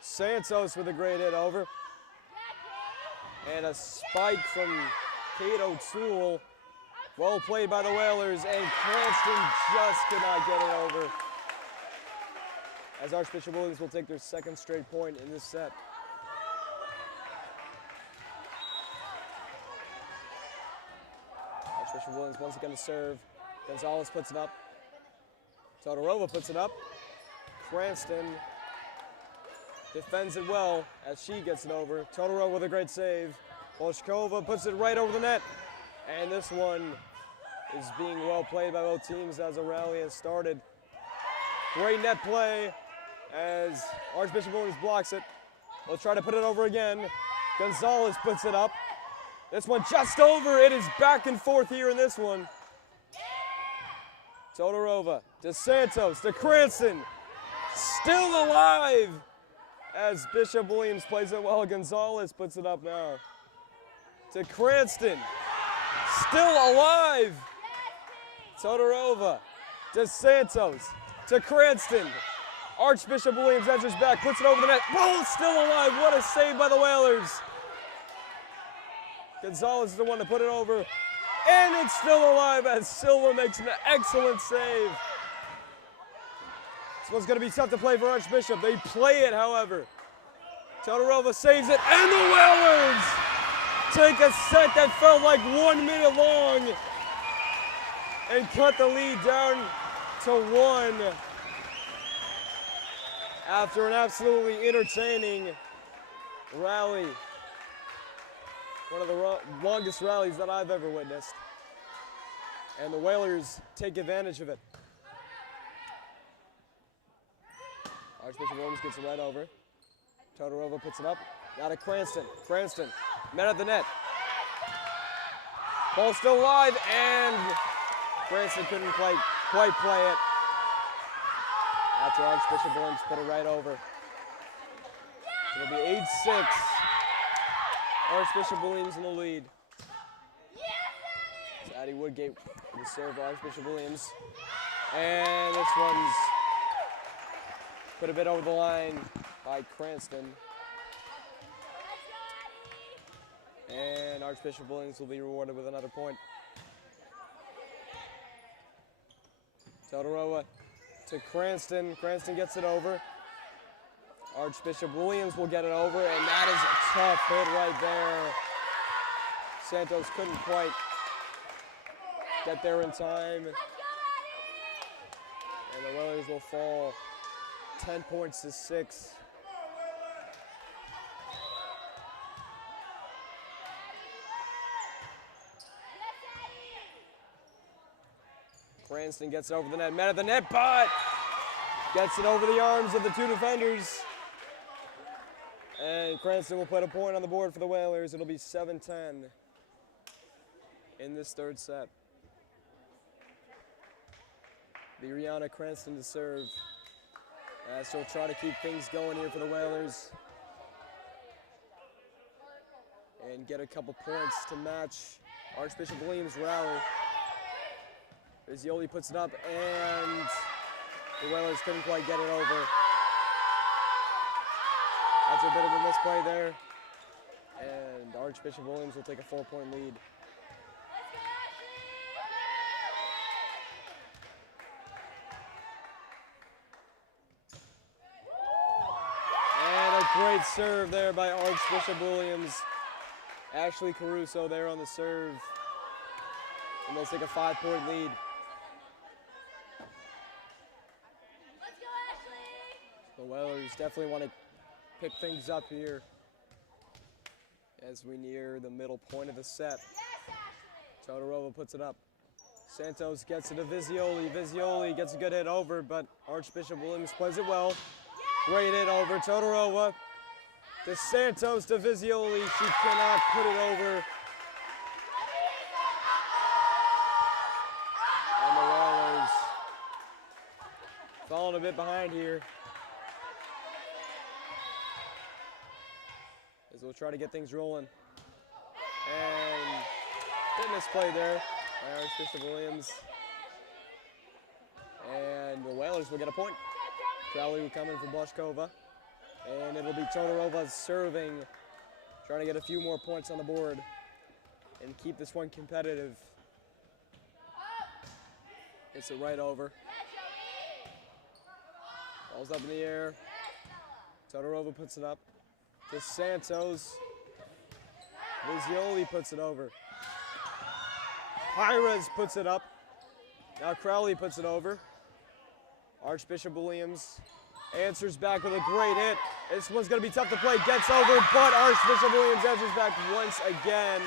Santos with a great hit over. And a spike from Kate O'Toole. Well played by the Whalers, and Cranston just could not get it over. As Archbishop Williams will take their second straight point in this set. Archbishop Williams once again to serve. Gonzalez puts it up. Todorova puts it up. Cranston defends it well as she gets it over. Todorova with a great save. Bolshkova puts it right over the net. And this one is being well played by both teams as a rally has started. Great net play as Archbishop Williams blocks it. They'll try to put it over again. Gonzalez puts it up. This one just over. It is back and forth here in this one. Todorova to Santos to Cranston. Still alive as Bishop Williams plays it well. Gonzalez puts it up now to Cranston. Still alive. Todorova to Santos to Cranston. Archbishop Williams enters back, puts it over the net. Ball still alive. What a save by the Whalers. Gonzalez is the one to put it over. And it's still alive as Silva makes an excellent save. This one's going to be tough to play for Archbishop. They play it, however. Todorova saves it, and the Whalers take a set that felt like 1 minute long and cut the lead down to 1 after an absolutely entertaining rally. One of the longest rallies that I've ever witnessed. And the Whalers take advantage of it. Archbishop Williams gets it right over. Todorova puts it up. Now to Cranston. Cranston met at the net. Ball still alive, and Cranston couldn't quite play it. After Archbishop Williams put it right over. It'll be 8-6. Archbishop Williams in the lead. It's Addie Woodgate with the serve for Archbishop Williams. And this one's put a bit over the line by Cranston. And Archbishop Williams will be rewarded with another point. Todorova to Cranston. Cranston gets it over. Archbishop Williams will get it over, and that is a tough hit right there. Santos couldn't quite get there in time. And the Whalers will fall 10 points to 6. Cranston gets it over the net, met at the net, but gets it over the arms of the two defenders. And Cranston will put a point on the board for the Whalers. It'll be 7-10 in this third set. Be Rihanna Cranston to serve. As she'll try to keep things going here for the Whalers. And get a couple points to match Archbishop Williams' rally. Izzioli puts it up, and the Whalers couldn't quite get it over. That's a bit of a misplay there. And Archbishop Williams will take a 4-point lead. And a great serve there by Archbishop Williams. Ashley Caruso there on the serve. And they'll take a 5-point lead. The Whalers definitely want to pick things up here as we near the middle point of the set. Todorova puts it up. Santos gets it to Vizioli. Vizioli gets a good hit over, but Archbishop Williams plays it well. Great hit over. Todorova to Santos to Vizioli. She cannot put it over. And the Whalers falling a bit behind here, as we'll try to get things rolling. And fitness play there by Archbishop Williams. And the Whalers will get a point. Crowley will come in for Boschkova. And it'll be Todorova serving, trying to get a few more points on the board and keep this one competitive. Gets it right over. Ball's up in the air. Todorova puts it up to Santos. Vizioli puts it over. Pires puts it up. Now Crowley puts it over. Archbishop Williams answers back with a great hit. This one's going to be tough to play. Gets over, but Archbishop Williams answers back once again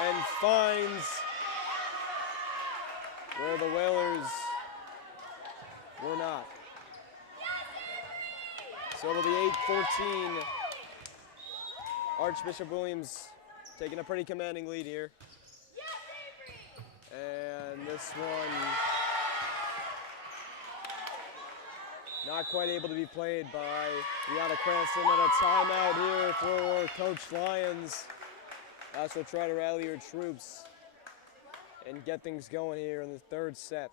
and finds where the Whalers were not. So it'll be 8-14. Archbishop Williams taking a pretty commanding lead here. And this one not quite able to be played by Brianna Cranston, and a timeout here for Coach Lyons. As we'll try to rally her troops and get things going here in the third set.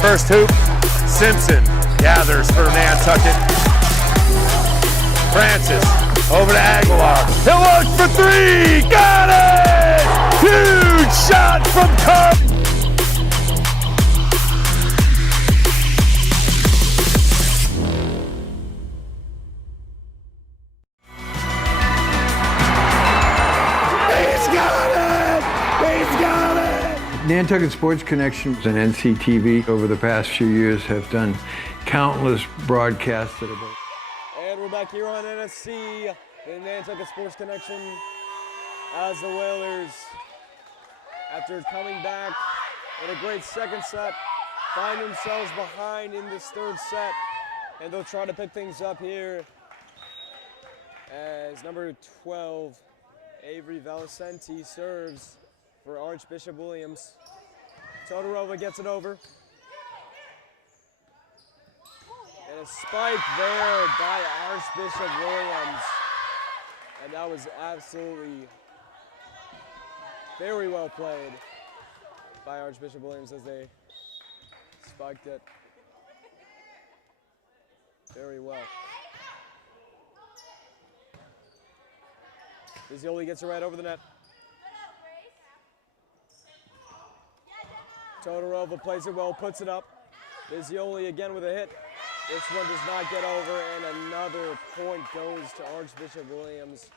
First hoop, Simpson gathers for Nantucket. Francis over to Aguilar. He'll look for three. Got it! Huge shot from Carp. He's got it! He's got it! Nantucket Sports Connection and NCTV over the past few years have done countless broadcasts that are. And we're back here on NSC, the Nantucket Sports Connection, as the Whalers, after coming back in a great second set, find themselves behind in this third set, and they'll try to pick things up here as number 12, Avery Valicenti, serves for Archbishop Williams. Todorova gets it over. And a spike there by Archbishop Williams. And that was absolutely very well played by Archbishop Williams as they spiked it very well. Vizioli gets it right over the net. Todorova plays it well, puts it up. Vizioli again with a hit. This one does not get over, and another point goes to Archbishop Williams.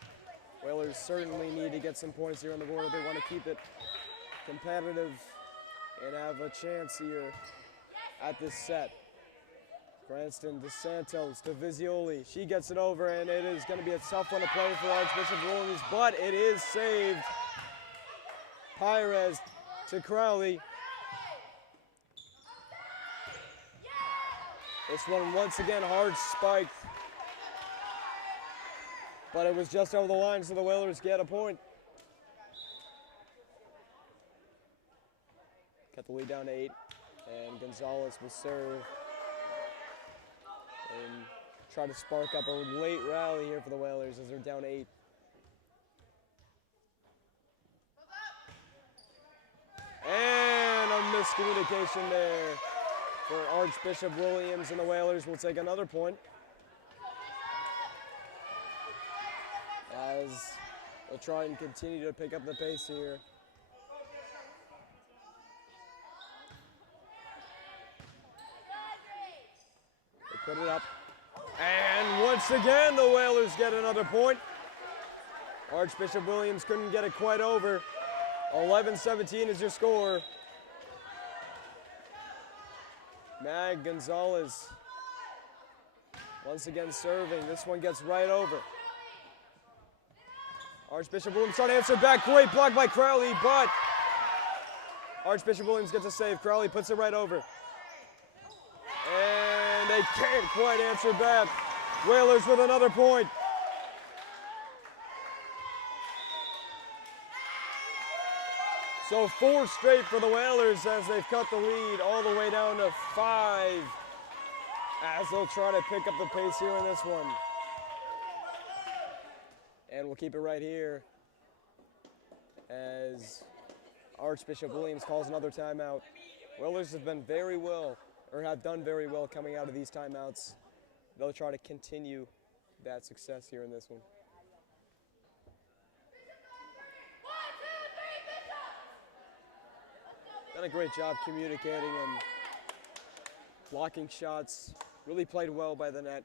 Whalers certainly need to get some points here on the board if they want to keep it competitive and have a chance here at this set. Cranston to Santos to Vizioli. She gets it over, and it is going to be a tough one to play for Archbishop Williams, but it is saved. Pires to Crowley. This one once again hard spiked, but it was just over the line, so the Whalers get a point. Cut the lead down to 8, and Gonzalez will serve and try to spark up a late rally here for the Whalers as they're down 8. And a miscommunication there for Archbishop Williams, and the Whalers will take another point as they'll try and continue to pick up the pace here. They put it up, and once again the Whalers get another point. Archbishop Williams couldn't get it quite over. 11-17 is your score. Mag Gonzalez once again serving. This one gets right over. Archbishop Williams trying to answer back. Great block by Crowley, but Archbishop Williams gets a save. Crowley puts it right over. And they can't quite answer back. Whalers with another point. So 4 straight for the Whalers as they've cut the lead all the way down to 5 as they'll try to pick up the pace here in this one. And we'll keep it right here as Archbishop Williams calls another timeout. Whalers have been very well, or have done very well coming out of these timeouts. They'll try to continue that success here in this one. Done a great job communicating and blocking shots. Really played well by the net.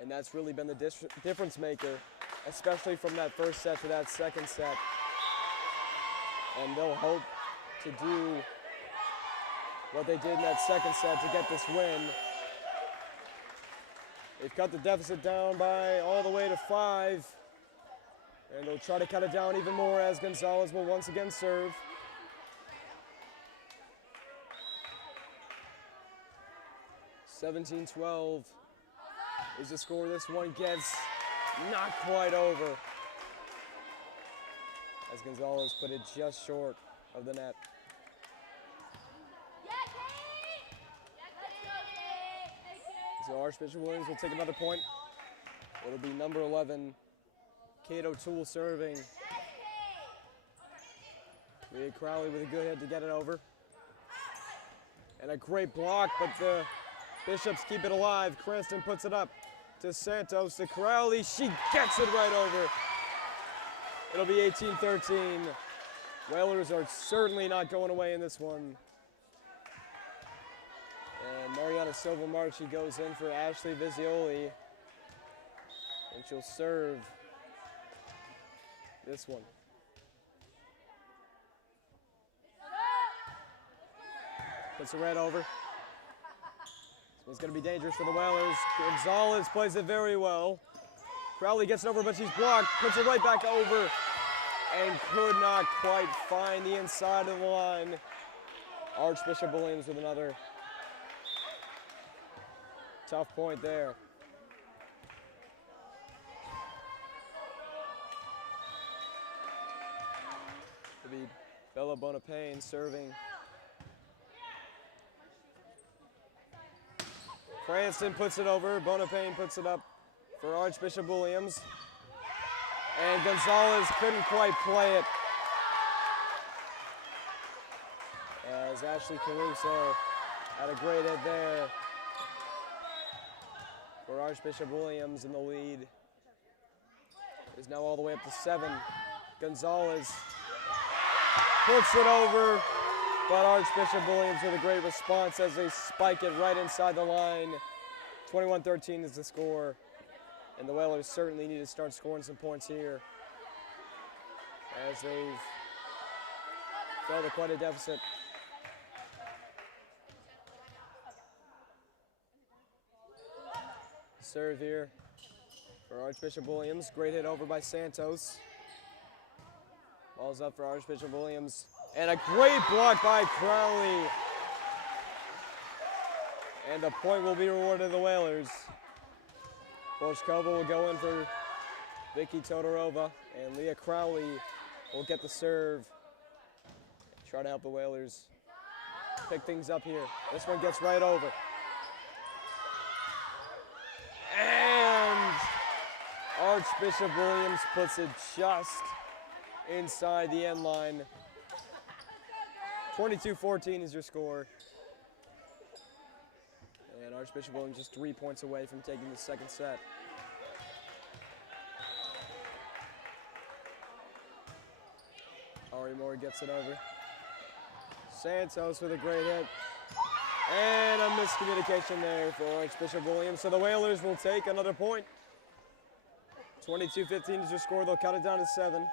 And that's really been the difference maker, especially from that first set to that second set. And they'll hope to do what they did in that second set to get this win. They've cut the deficit down by all the way to 5. And they'll try to cut it down even more as Gonzalez will once again serve. 17-12 is the score. This one gets not quite over as Gonzalez put it just short of the net. So Archbishop Williams will take another point. It'll be number 11, Kate O'Toole serving. Leah Crowley with a good hit to get it over. And a great block, but the Bishops keep it alive. Cranston puts it up to Santos, to Crowley. She gets it right over. It'll be 18-13. Whalers are certainly not going away in this one. And Mariana Silva-Marchi goes in for Ashley Vizioli. And she'll serve this one. Puts it right over. It's going to be dangerous for the Whalers. Gonzalez plays it very well. Crowley gets it over, but she's blocked. Puts it right back over and could not quite find the inside of the line. Archbishop Williams with another tough point there. It'll be Bella Bonapane serving. Cranston puts it over. Bonapane puts it up for Archbishop Williams. And Gonzalez couldn't quite play it as Ashley Caruso had a great hit there for Archbishop Williams, and the lead is now all the way up to 7. Gonzalez puts it over, but Archbishop Williams with a great response as they spike it right inside the line. 21-13 is the score, and the Whalers certainly need to start scoring some points here as they've fell to quite a deficit. Serve here for Archbishop Williams. Great hit over by Santos. Ball's up for Archbishop Williams. And a great block by Crowley. And a point will be rewarded to the Whalers. Boshkova will go in for Vicky Todorova, and Leah Crowley will get the serve. Try to help the Whalers pick things up here. This one gets right over. And Archbishop Williams puts it just inside the end line. 22-14 is your score. And Archbishop Williams just 3 points away from taking the second set. Ari Moore gets it over. Santos with a great hit. And a miscommunication there for Archbishop Williams. So the Whalers will take another point. 22-15 is your score. They'll cut it down to 7.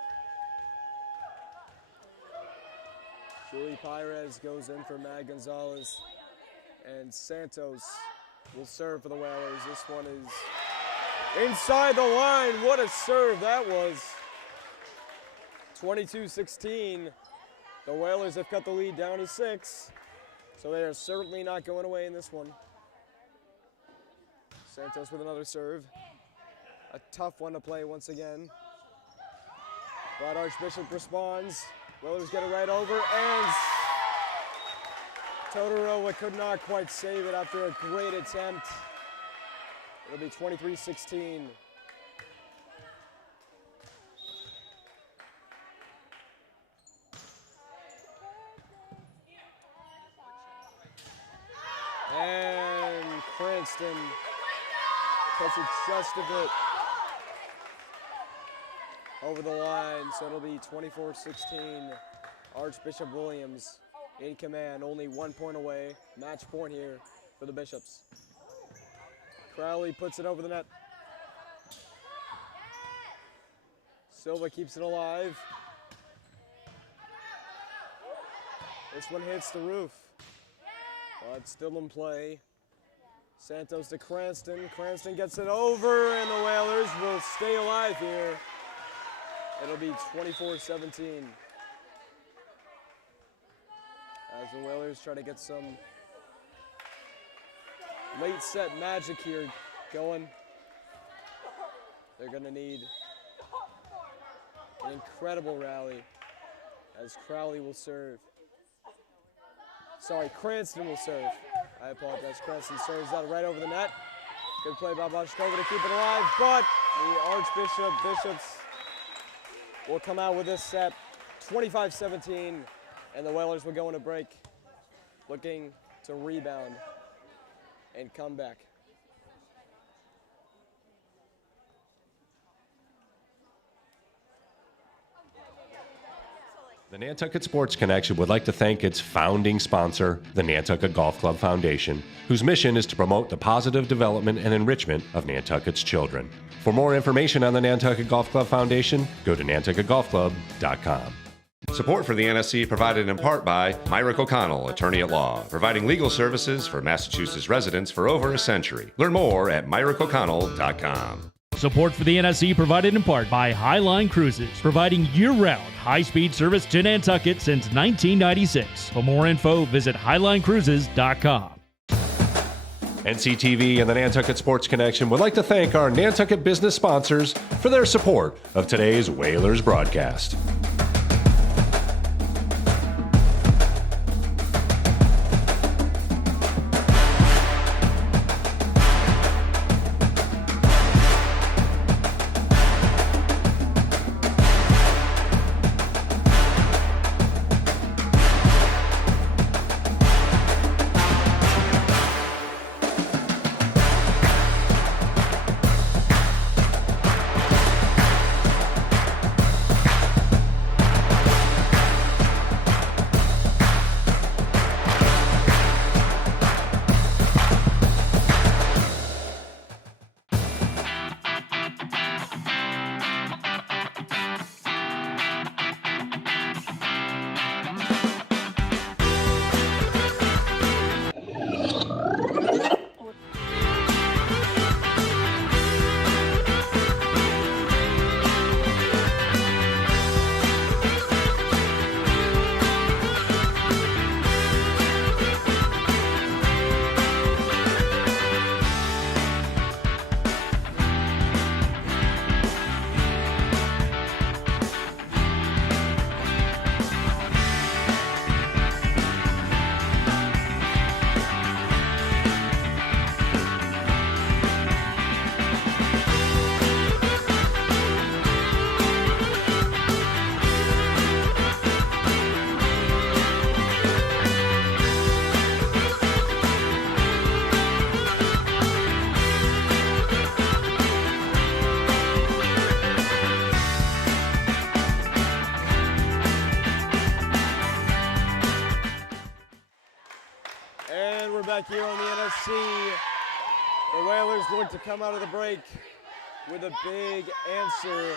Julie Pires goes in for Mag Gonzalez. And Santos will serve for the Whalers. This one is inside the line. What a serve that was. 22-16. The Whalers have cut the lead down to 6. So they are certainly not going away in this one. Santos with another serve. A tough one to play once again. But Archbishop responds. Whalers get it right over, and Todorova could not quite save it after a great attempt. It'll be 23-16. And Cranston puts it just a bit over the line, so it'll be 24-16. Archbishop Williams in command, only 1 point away. Match point here for the Bishops. Crowley puts it over the net. Silva keeps it alive. This one hits the roof, but still in play. Santos to Cranston. Cranston gets it over, and the Whalers will stay alive here. It'll be 24-17. As the Whalers try to get some late set magic here going. They're gonna need an incredible rally as Crowley will serve. Sorry, Cranston will serve. I apologize. Cranston serves that right over the net. Good play by Boshkova to keep it alive, but the Archbishop Bishops will come out with this set 25-17, and the Whalers will go into break looking to rebound and come back. The Nantucket Sports Connection would like to thank its founding sponsor, the Nantucket Golf Club Foundation, whose mission is to promote the positive development and enrichment of Nantucket's children. For more information on the Nantucket Golf Club Foundation, go to nantucketgolfclub.com. Support for the NSC provided in part by Myrick O'Connell, attorney at law, providing legal services for Massachusetts residents for over a century. Learn more at myrickoconnell.com. Support for the NSC provided in part by Highline Cruises, providing year-round high-speed service to Nantucket since 1996. For more info, visit highlinecruises.com. NCTV and the Nantucket Sports Connection would like to thank our Nantucket business sponsors for their support of today's Whalers broadcast. Back here on the NSC, the Whalers look to come out of the break with a big answer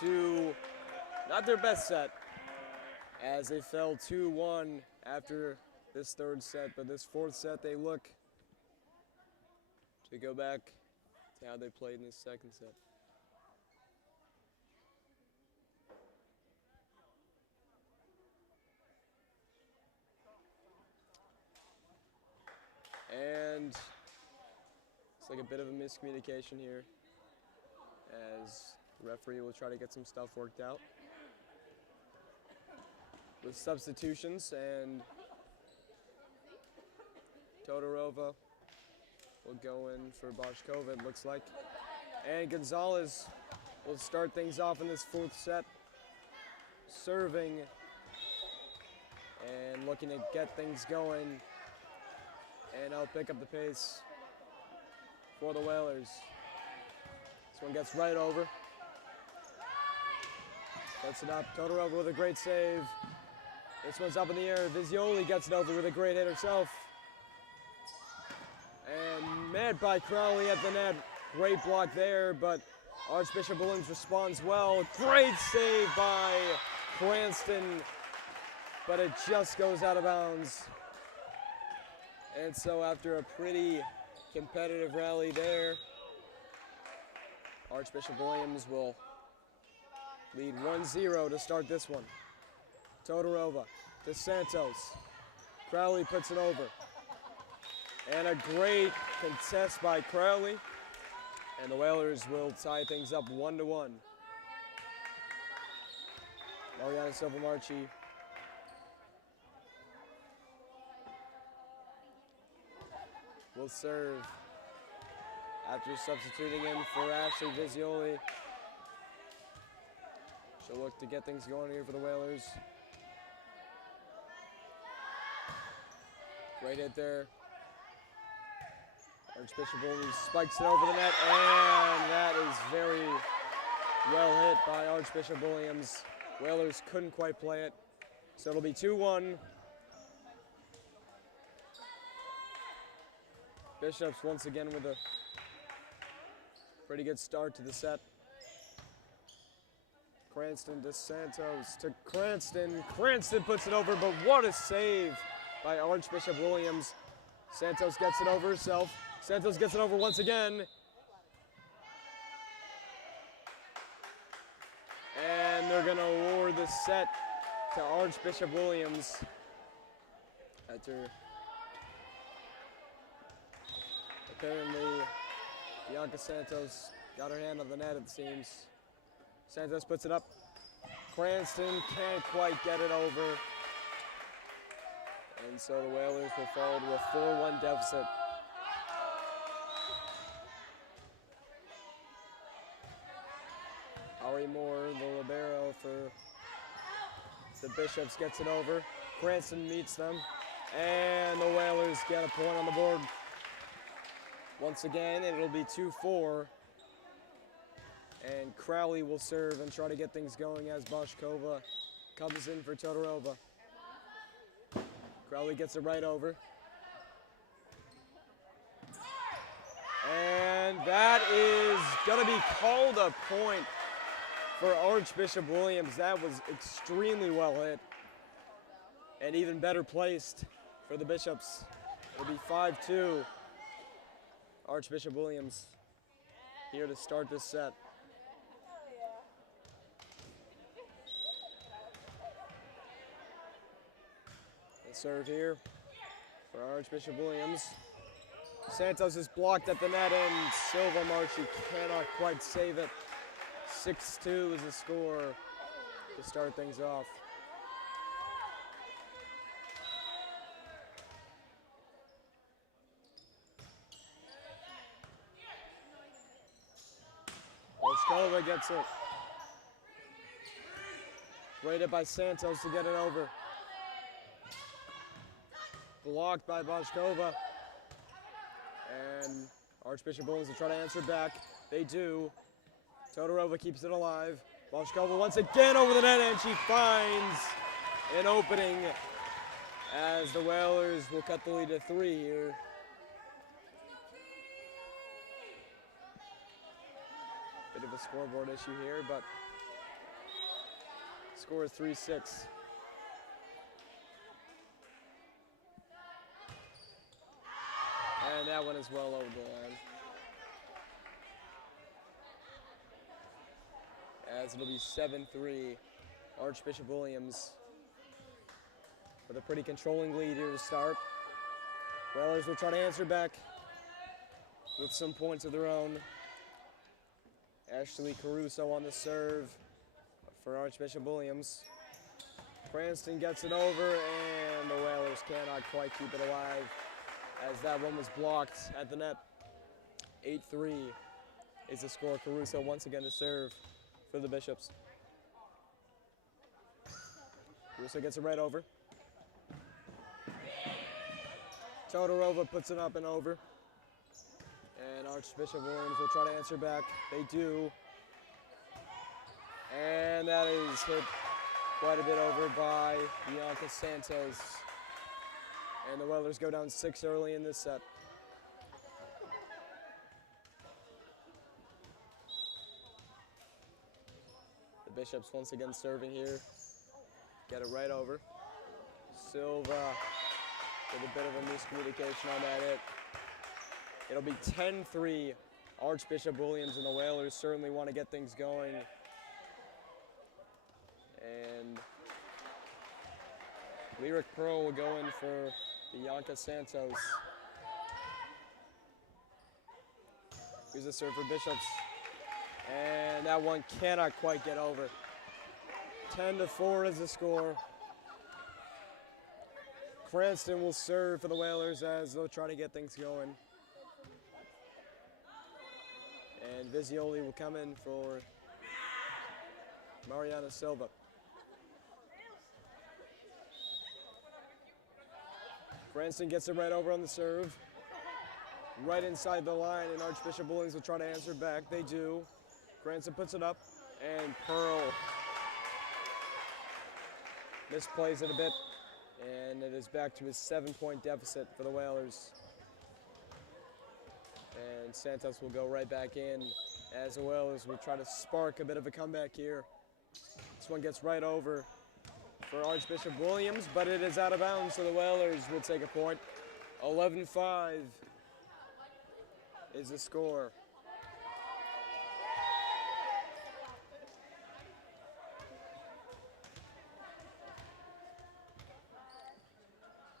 to not their best set, as they fell 2-1 after this third set, but this fourth set they look to go back to how they played in this second set. And it's like a bit of a miscommunication here, as the referee will try to get some stuff worked out with substitutions, and Todorova will go in for Boshkova, it looks like. And Gonzalez will start things off in this fourth set, serving and looking to get things going, and I'll pick up the pace for the Whalers. This one gets right over. Puts it up. Todorova with a great save. This one's up in the air. Visioli gets it over with a great hit herself. And met by Crowley at the net. Great block there, but Archbishop Williams responds well. Great save by Cranston, but it just goes out of bounds. And so after a pretty competitive rally there, Archbishop Williams will lead 1-0 to start this one. Todorova to Santos. Crowley puts it over. And a great contest by Crowley. And the Whalers will tie things up 1-1. Mariana Silvamarchi will serve after substituting in for Ashley Visioli. She'll look to get things going here for the Whalers. Great hit there. Archbishop Williams spikes it over the net, and that is very well hit by Archbishop Williams. Whalers couldn't quite play it, so it'll be 2-1. Bishops once again with a pretty good start to the set. Cranston to Santos to Cranston. Cranston puts it over, but what a save by Archbishop Williams. Santos gets it over herself. Santos gets it over once again. And they're going to award the set to Archbishop Williams after apparently Bianca Santos got her hand on the net, it seems. Santos puts it up. Cranston can't quite get it over. And so the Whalers will fall to a 4-1 deficit. Ari Moore, the libero for the Bishops, gets it over. Cranston meets them, and the Whalers get a point on the board. Once again, it'll be 2-4. And Crowley will serve and try to get things going as Boshkova comes in for Todorova. Crowley gets it right over. And that is going to be called a point for Archbishop Williams. That was extremely well hit and even better placed for the Bishops. It'll be 5-2. Archbishop Williams here to start this set. Serve here for Archbishop Williams. Santos is blocked at the net, and Silvamarchi cannot quite save it. 6-2 is the score to start things off. Boshkova gets it. Waited by Santos to get it over. Blocked by Boshkova. And Archbishop Williams will try to answer back. They do. Todorova keeps it alive. Boshkova once again over the net, and she finds an opening as the Whalers will cut the lead to 3 here. a scoreboard issue here, but score is 3-6. And that one is well over the line. As it'll be 7-3, Archbishop Williams with a pretty controlling lead here to start. Whalers will try to answer back with some points of their own. Ashley Caruso on the serve for Archbishop Williams. Cranston gets it over, and the Whalers cannot quite keep it alive as that one was blocked at the net. 8-3 is the score. Caruso once again to serve for the Bishops. Caruso gets it right over. Todorova puts it up and over. And Archbishop Williams will try to answer back. They do. And that is hit quite a bit over by Bianca Santos. And the Whalers go down 6 early in this set. The Bishops once again serving here. Get it right over. Silva with a bit of a miscommunication on that hit. It'll be 10-3. Archbishop Williams and the Whalers certainly want to get things going. And Lyric Pearl will go in for Bianca Santos. Here's the serve for Bishops. And that one cannot quite get over. 10-4 is the score. Cranston will serve for the Whalers as they'll try to get things going. And Visioli will come in for Mariana Silva. Cranston gets it right over on the serve. Right inside the line, and Archbishop Williams will try to answer back. They do. Cranston puts it up, and Pearl misplays it a bit, and it is back to a 7-point deficit for the Whalers. And Santos will go right back in as the Whalers will try to spark a bit of a comeback here. This one gets right over for Archbishop Williams, but it is out of bounds, so the Whalers will take a point. 11-5 is the score.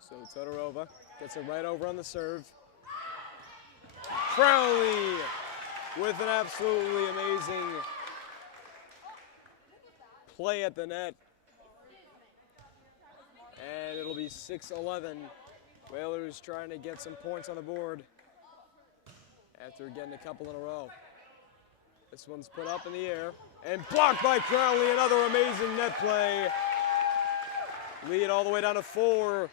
So Todorova gets it right over on the serve. Crowley with an absolutely amazing play at the net. And it'll be 6-11. Whalers trying to get some points on the board after getting a couple in a row. This one's put up in the air and blocked by Crowley. Another amazing net play. Lead all the way down to 4.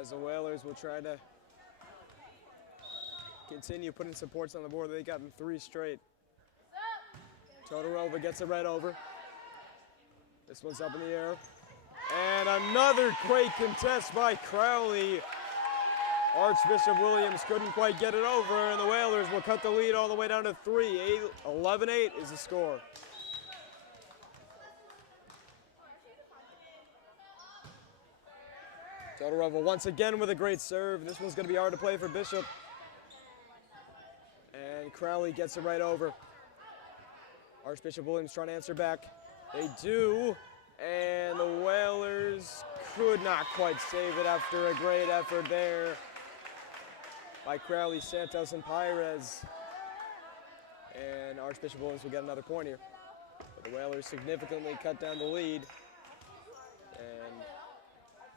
As the Whalers will try to continue putting some points on the board. They got them 3 straight. Todorova gets it right over. This one's up in the air. And another great contest by Crowley. Archbishop Williams couldn't quite get it over, and the Whalers will cut the lead all the way down to 3. 11-8 is the score. Todorova once again with a great serve. This one's going to be hard to play for Bishop. And Crowley gets it right over. Archbishop Williams trying to answer back. They do. And the Whalers could not quite save it after a great effort there by Crowley, Santos, and Pires. And Archbishop Williams will get another point here. But the Whalers significantly cut down the lead and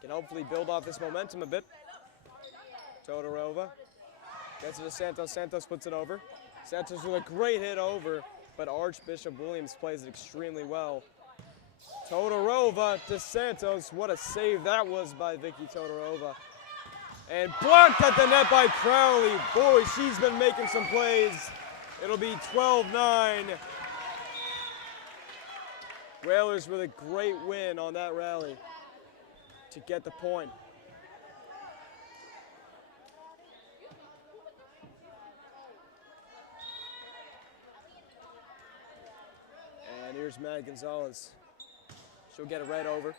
can hopefully build off this momentum a bit. Todorova gets it to Santos. Santos puts it over. Santos with a great hit over, but Archbishop Williams plays it extremely well. Todorova to Santos. What a save that was by Vicky Todorova. And blocked at the net by Crowley. Boy, she's been making some plays. It'll be 12-9. Whalers with a great win on that rally to get the point. Here's Matt Gonzalez. She'll get it right over.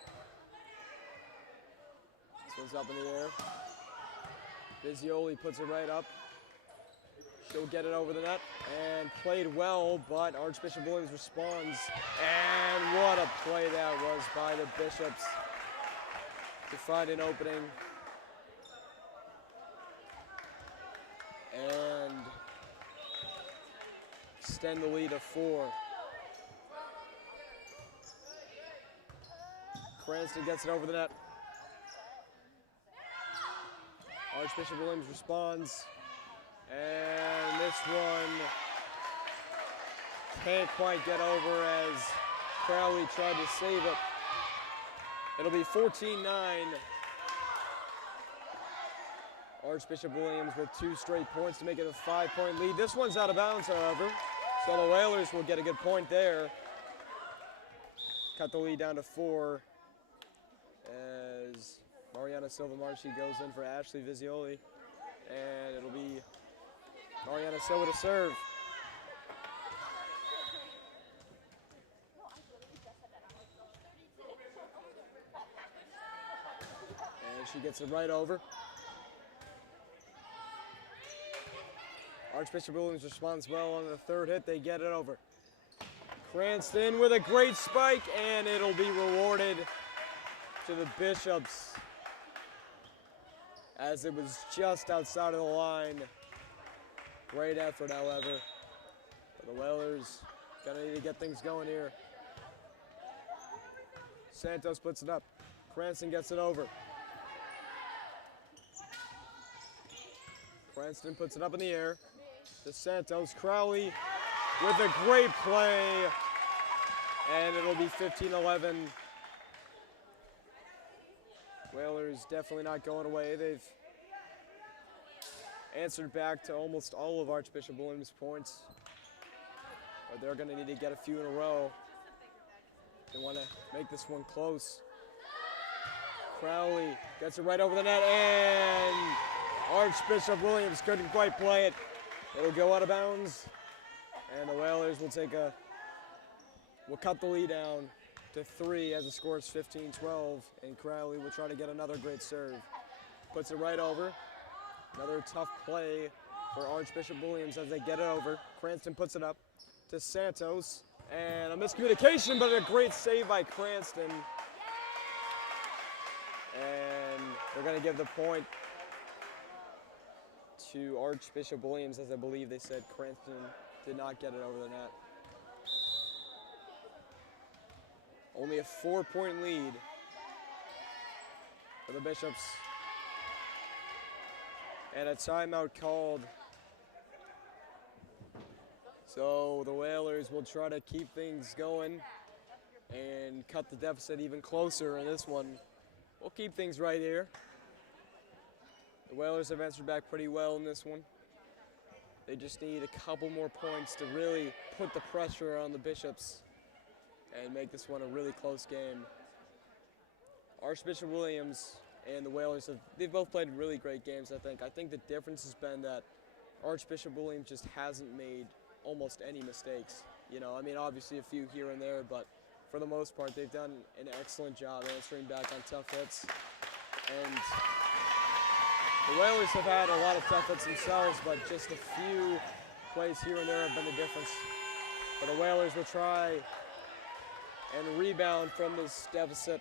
This one's up in the air. Visioli puts it right up. She'll get it over the net and played well, but Archbishop Williams responds. And what a play that was by the Bishops to find an opening. And extend the lead to 4. Cranston gets it over the net. Archbishop Williams responds. And this one can't quite get over as Crowley tried to save it. It'll be 14-9. Archbishop Williams with 2 straight points to make it a 5-point lead. This one's out of bounds, however, so the Whalers will get a good point there. Cut the lead down to 4 as Mariana Silva-Marchi goes in for Ashley Visioli. And it'll be Mariana Silva to serve. And she gets it right over. Archbishop Williams responds well on the 3rd hit. They get it over. Cranston with a great spike, and it'll be rewarded to the Bishops as it was just outside of the line. Great effort, however. But the Whalers gonna need to get things going here. Santos puts it up. Cranston gets it over. Cranston puts it up in the air to Santos. Crowley with a great play, and it'll be 15-11. Whalers definitely not going away. They've answered back to almost all of Archbishop Williams' points, but they're going to need to get a few in a row. They want to make this one close. Crowley gets it right over the net, and Archbishop Williams couldn't quite play it. It'll go out of bounds, and the Whalers will cut the lead down to 3 as the score is 15-12, and Crowley will try to get another great serve. Puts it right over. Another tough play for Archbishop Williams as they get it over. Cranston puts it up to Santos, and a miscommunication, but a great save by Cranston. And they're going to give the point to Archbishop Williams, as I believe they said Cranston did not get it over the net. Only a 4-point lead for the Bishops. And a timeout called. So the Whalers will try to keep things going and cut the deficit even closer in this one. We'll keep things right here. The Whalers have answered back pretty well in this one. They just need a couple more points to really put the pressure on the Bishops and make this one a really close game. Archbishop Williams and the Whalers, they've both played really great games, I think. I think the difference has been that Archbishop Williams just hasn't made almost any mistakes. You know, I mean, obviously a few here and there, but for the most part, they've done an excellent job answering back on tough hits. And the Whalers have had a lot of tough hits themselves, but just a few plays here and there have been the difference. But the Whalers will try and rebound from this deficit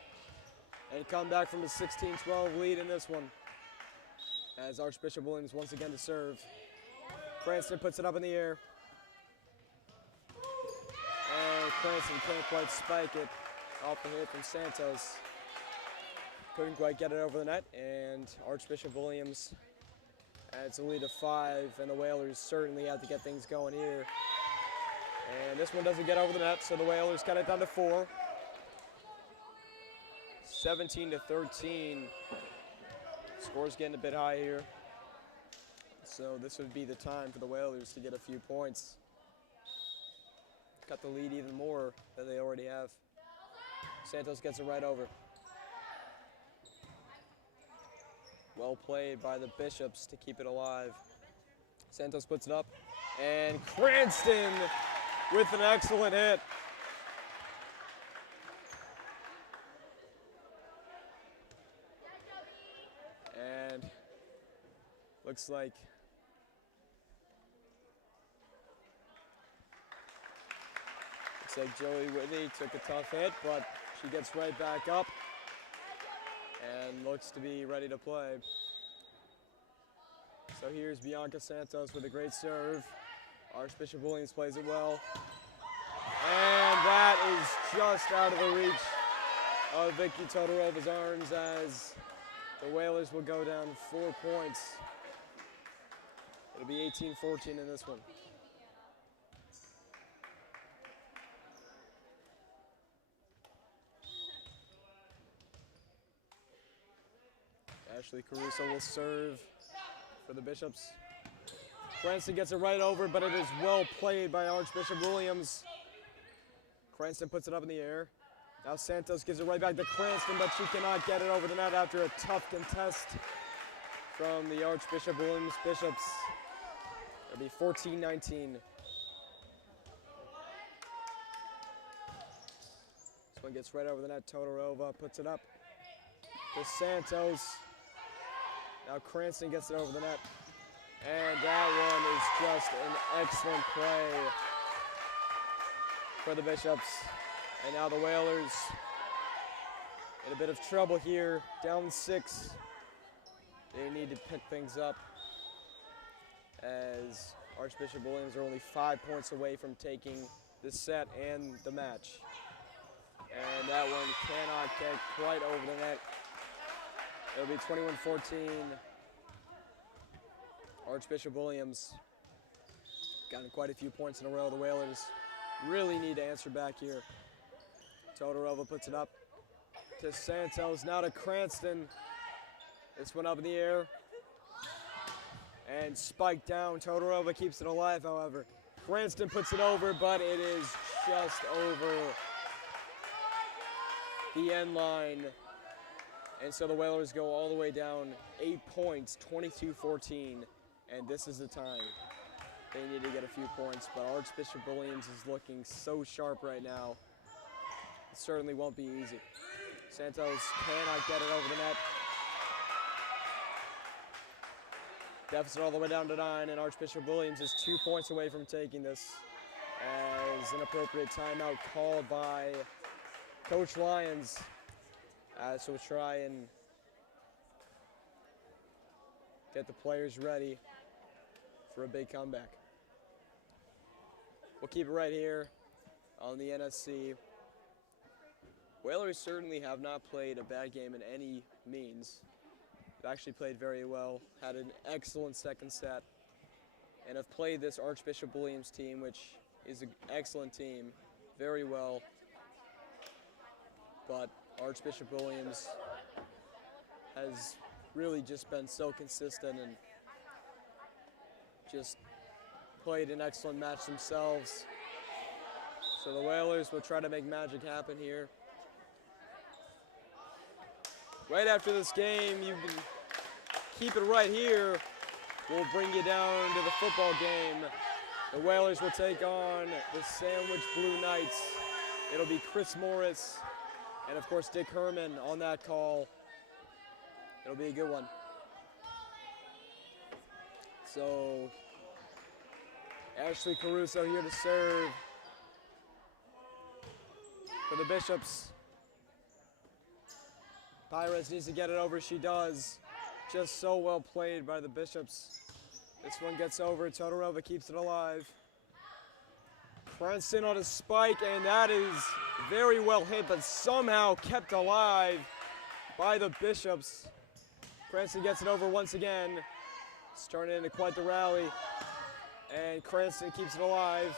and come back from a 16-12 lead in this one. As Archbishop Williams once again to serve. Cranston puts it up in the air. And Cranston can't quite spike it off the hit from Santos. Couldn't quite get it over the net, and Archbishop Williams adds a lead of 5, and the Whalers certainly have to get things going here. And this one doesn't get over the net, so the Whalers cut it down to 4. 17-13. Score's getting a bit high here. So this would be the time for the Whalers to get a few points. Cut the lead even more than they already have. Santos gets it right over. Well played by the Bishops to keep it alive. Santos puts it up, and Cranston with an excellent hit. Looks like Joey Whitney took a tough hit, but she gets right back up and looks to be ready to play. So here's Bianca Santos with a great serve. Archbishop Williams plays it well. And that is just out of the reach of Vicky Todorova's arms as the Whalers will go down 4 points. It'll be 18-14 in this one. Ashley Caruso will serve for the Bishops. Cranston gets it right over, but it is well played by Archbishop Williams. Cranston puts it up in the air. Now Santos gives it right back to Cranston, but she cannot get it over the net after a tough contest from the Archbishop Williams Bishops. It'll be 14-19. This one gets right over the net. Todorova puts it up to Santos. Now Cranston gets it over the net. And that one is just an excellent play for the Bishops. And now the Whalers in a bit of trouble here, down 6. They need to pick things up as Archbishop Williams are only 5 points away from taking the set and the match. And that one cannot get quite over the net. It'll be 21-14. Archbishop Williams gotten quite a few points in a row. The Whalers really need to answer back here. Todorova puts it up to Santos, now to Cranston. This one up in the air and spiked down. Todorova keeps it alive, however. Cranston puts it over, but it is just over the end line. And so the Whalers go all the way down 8 points, 22-14, and this is the time. They need to get a few points, but Archbishop Williams is looking so sharp right now. It certainly won't be easy. Santos cannot get it over the net. Deficit all the way down to 9, and Archbishop Williams is 2 points away from taking this as an appropriate timeout called by Coach Lyons. So we'll try and get the players ready for a big comeback. We'll keep it right here on the NSC. Whalers certainly have not played a bad game in any means. They've actually played very well, had an excellent second set, and have played this Archbishop Williams team, which is an excellent team, very well. But Archbishop Williams has really just been so consistent and just played an excellent match themselves. So the Whalers will try to make magic happen here. Right after this game, you can keep it right here. We'll bring you down to the football game. The Whalers will take on the Sandwich Blue Knights. It'll be Chris Morris and, of course, Dick Herman on that call. It'll be a good one. So, Ashley Caruso here to serve for the Bishops. Pires needs to get it over. She does. Just so well played by the Bishops. This one gets over. Todorova keeps it alive. Cranston on a spike, and that is very well hit, but somehow kept alive by the Bishops. Cranston gets it over once again. It's turning into quite the rally. And Cranston keeps it alive.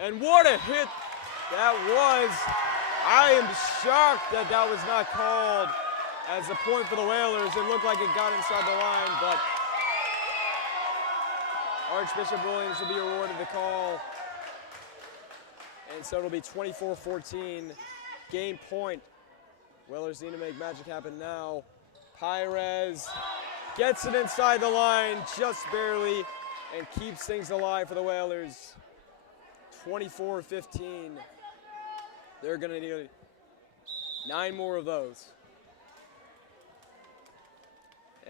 And what a hit that was. I am shocked that that was not called as a point for the Whalers. It looked like it got inside the line, but Archbishop Williams will be awarded the call. And so it'll be 24-14, game point. Whalers need to make magic happen now. Pires gets it inside the line, just barely, and keeps things alive for the Whalers. 24-15. They're going to need 9 more of those.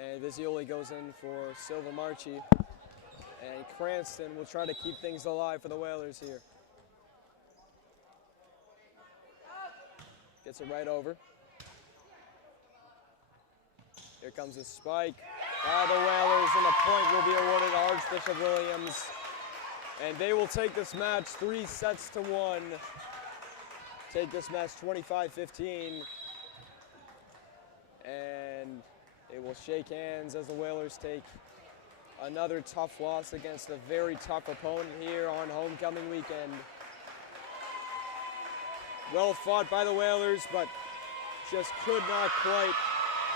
And Visioli goes in for Silva Marchi. And Cranston will try to keep things alive for the Whalers here. Gets it right over. Here comes a spike by the Whalers, and a point will be awarded to Archbishop Williams. And they will take this match 3-1. Take this match 25-15. And they will shake hands as the Whalers take another tough loss against a very tough opponent here on homecoming weekend. Well fought by the Whalers, but just could not quite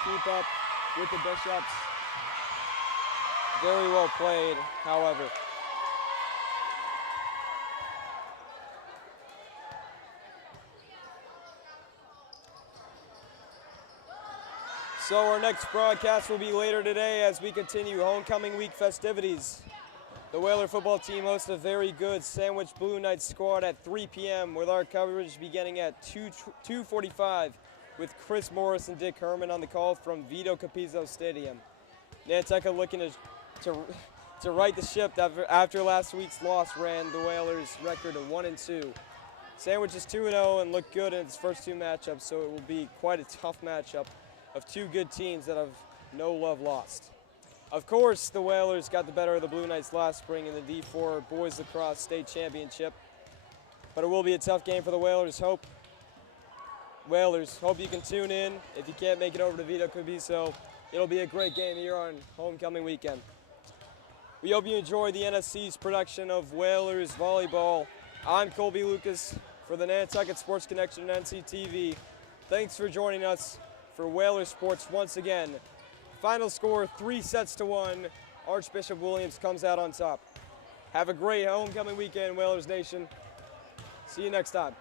keep up with the Bishops. Very well played, however. So our next broadcast will be later today as we continue homecoming week festivities. The Whaler football team hosts a very good Sandwich Blue Knights squad at 3 p.m. with our coverage beginning at 2:45 with Chris Morris and Dick Herman on the call from Vito Capizzo Stadium. Nantucket looking to right the ship after last week's loss ran the Whalers' record of 1-2. Sandwich is 2-0 and looked good in its first two matchups, so it will be quite a tough matchup of two good teams that have no love lost. Of course, the Whalers got the better of the Blue Knights last spring in the D4 Boys Lacrosse State Championship, but it will be a tough game for the Whalers. Hope you can tune in. If you can't make it over to Vito Capizzo, it'll be a great game here on homecoming weekend. We hope you enjoy the NSC's production of Whalers Volleyball. I'm Colby Lucas for the Nantucket Sports Connection and NCTV. Thanks for joining us for Whalers Sports once again. Final score 3-1. Archbishop Williams comes out on top. Have a great homecoming weekend, Whalers Nation. See you next time.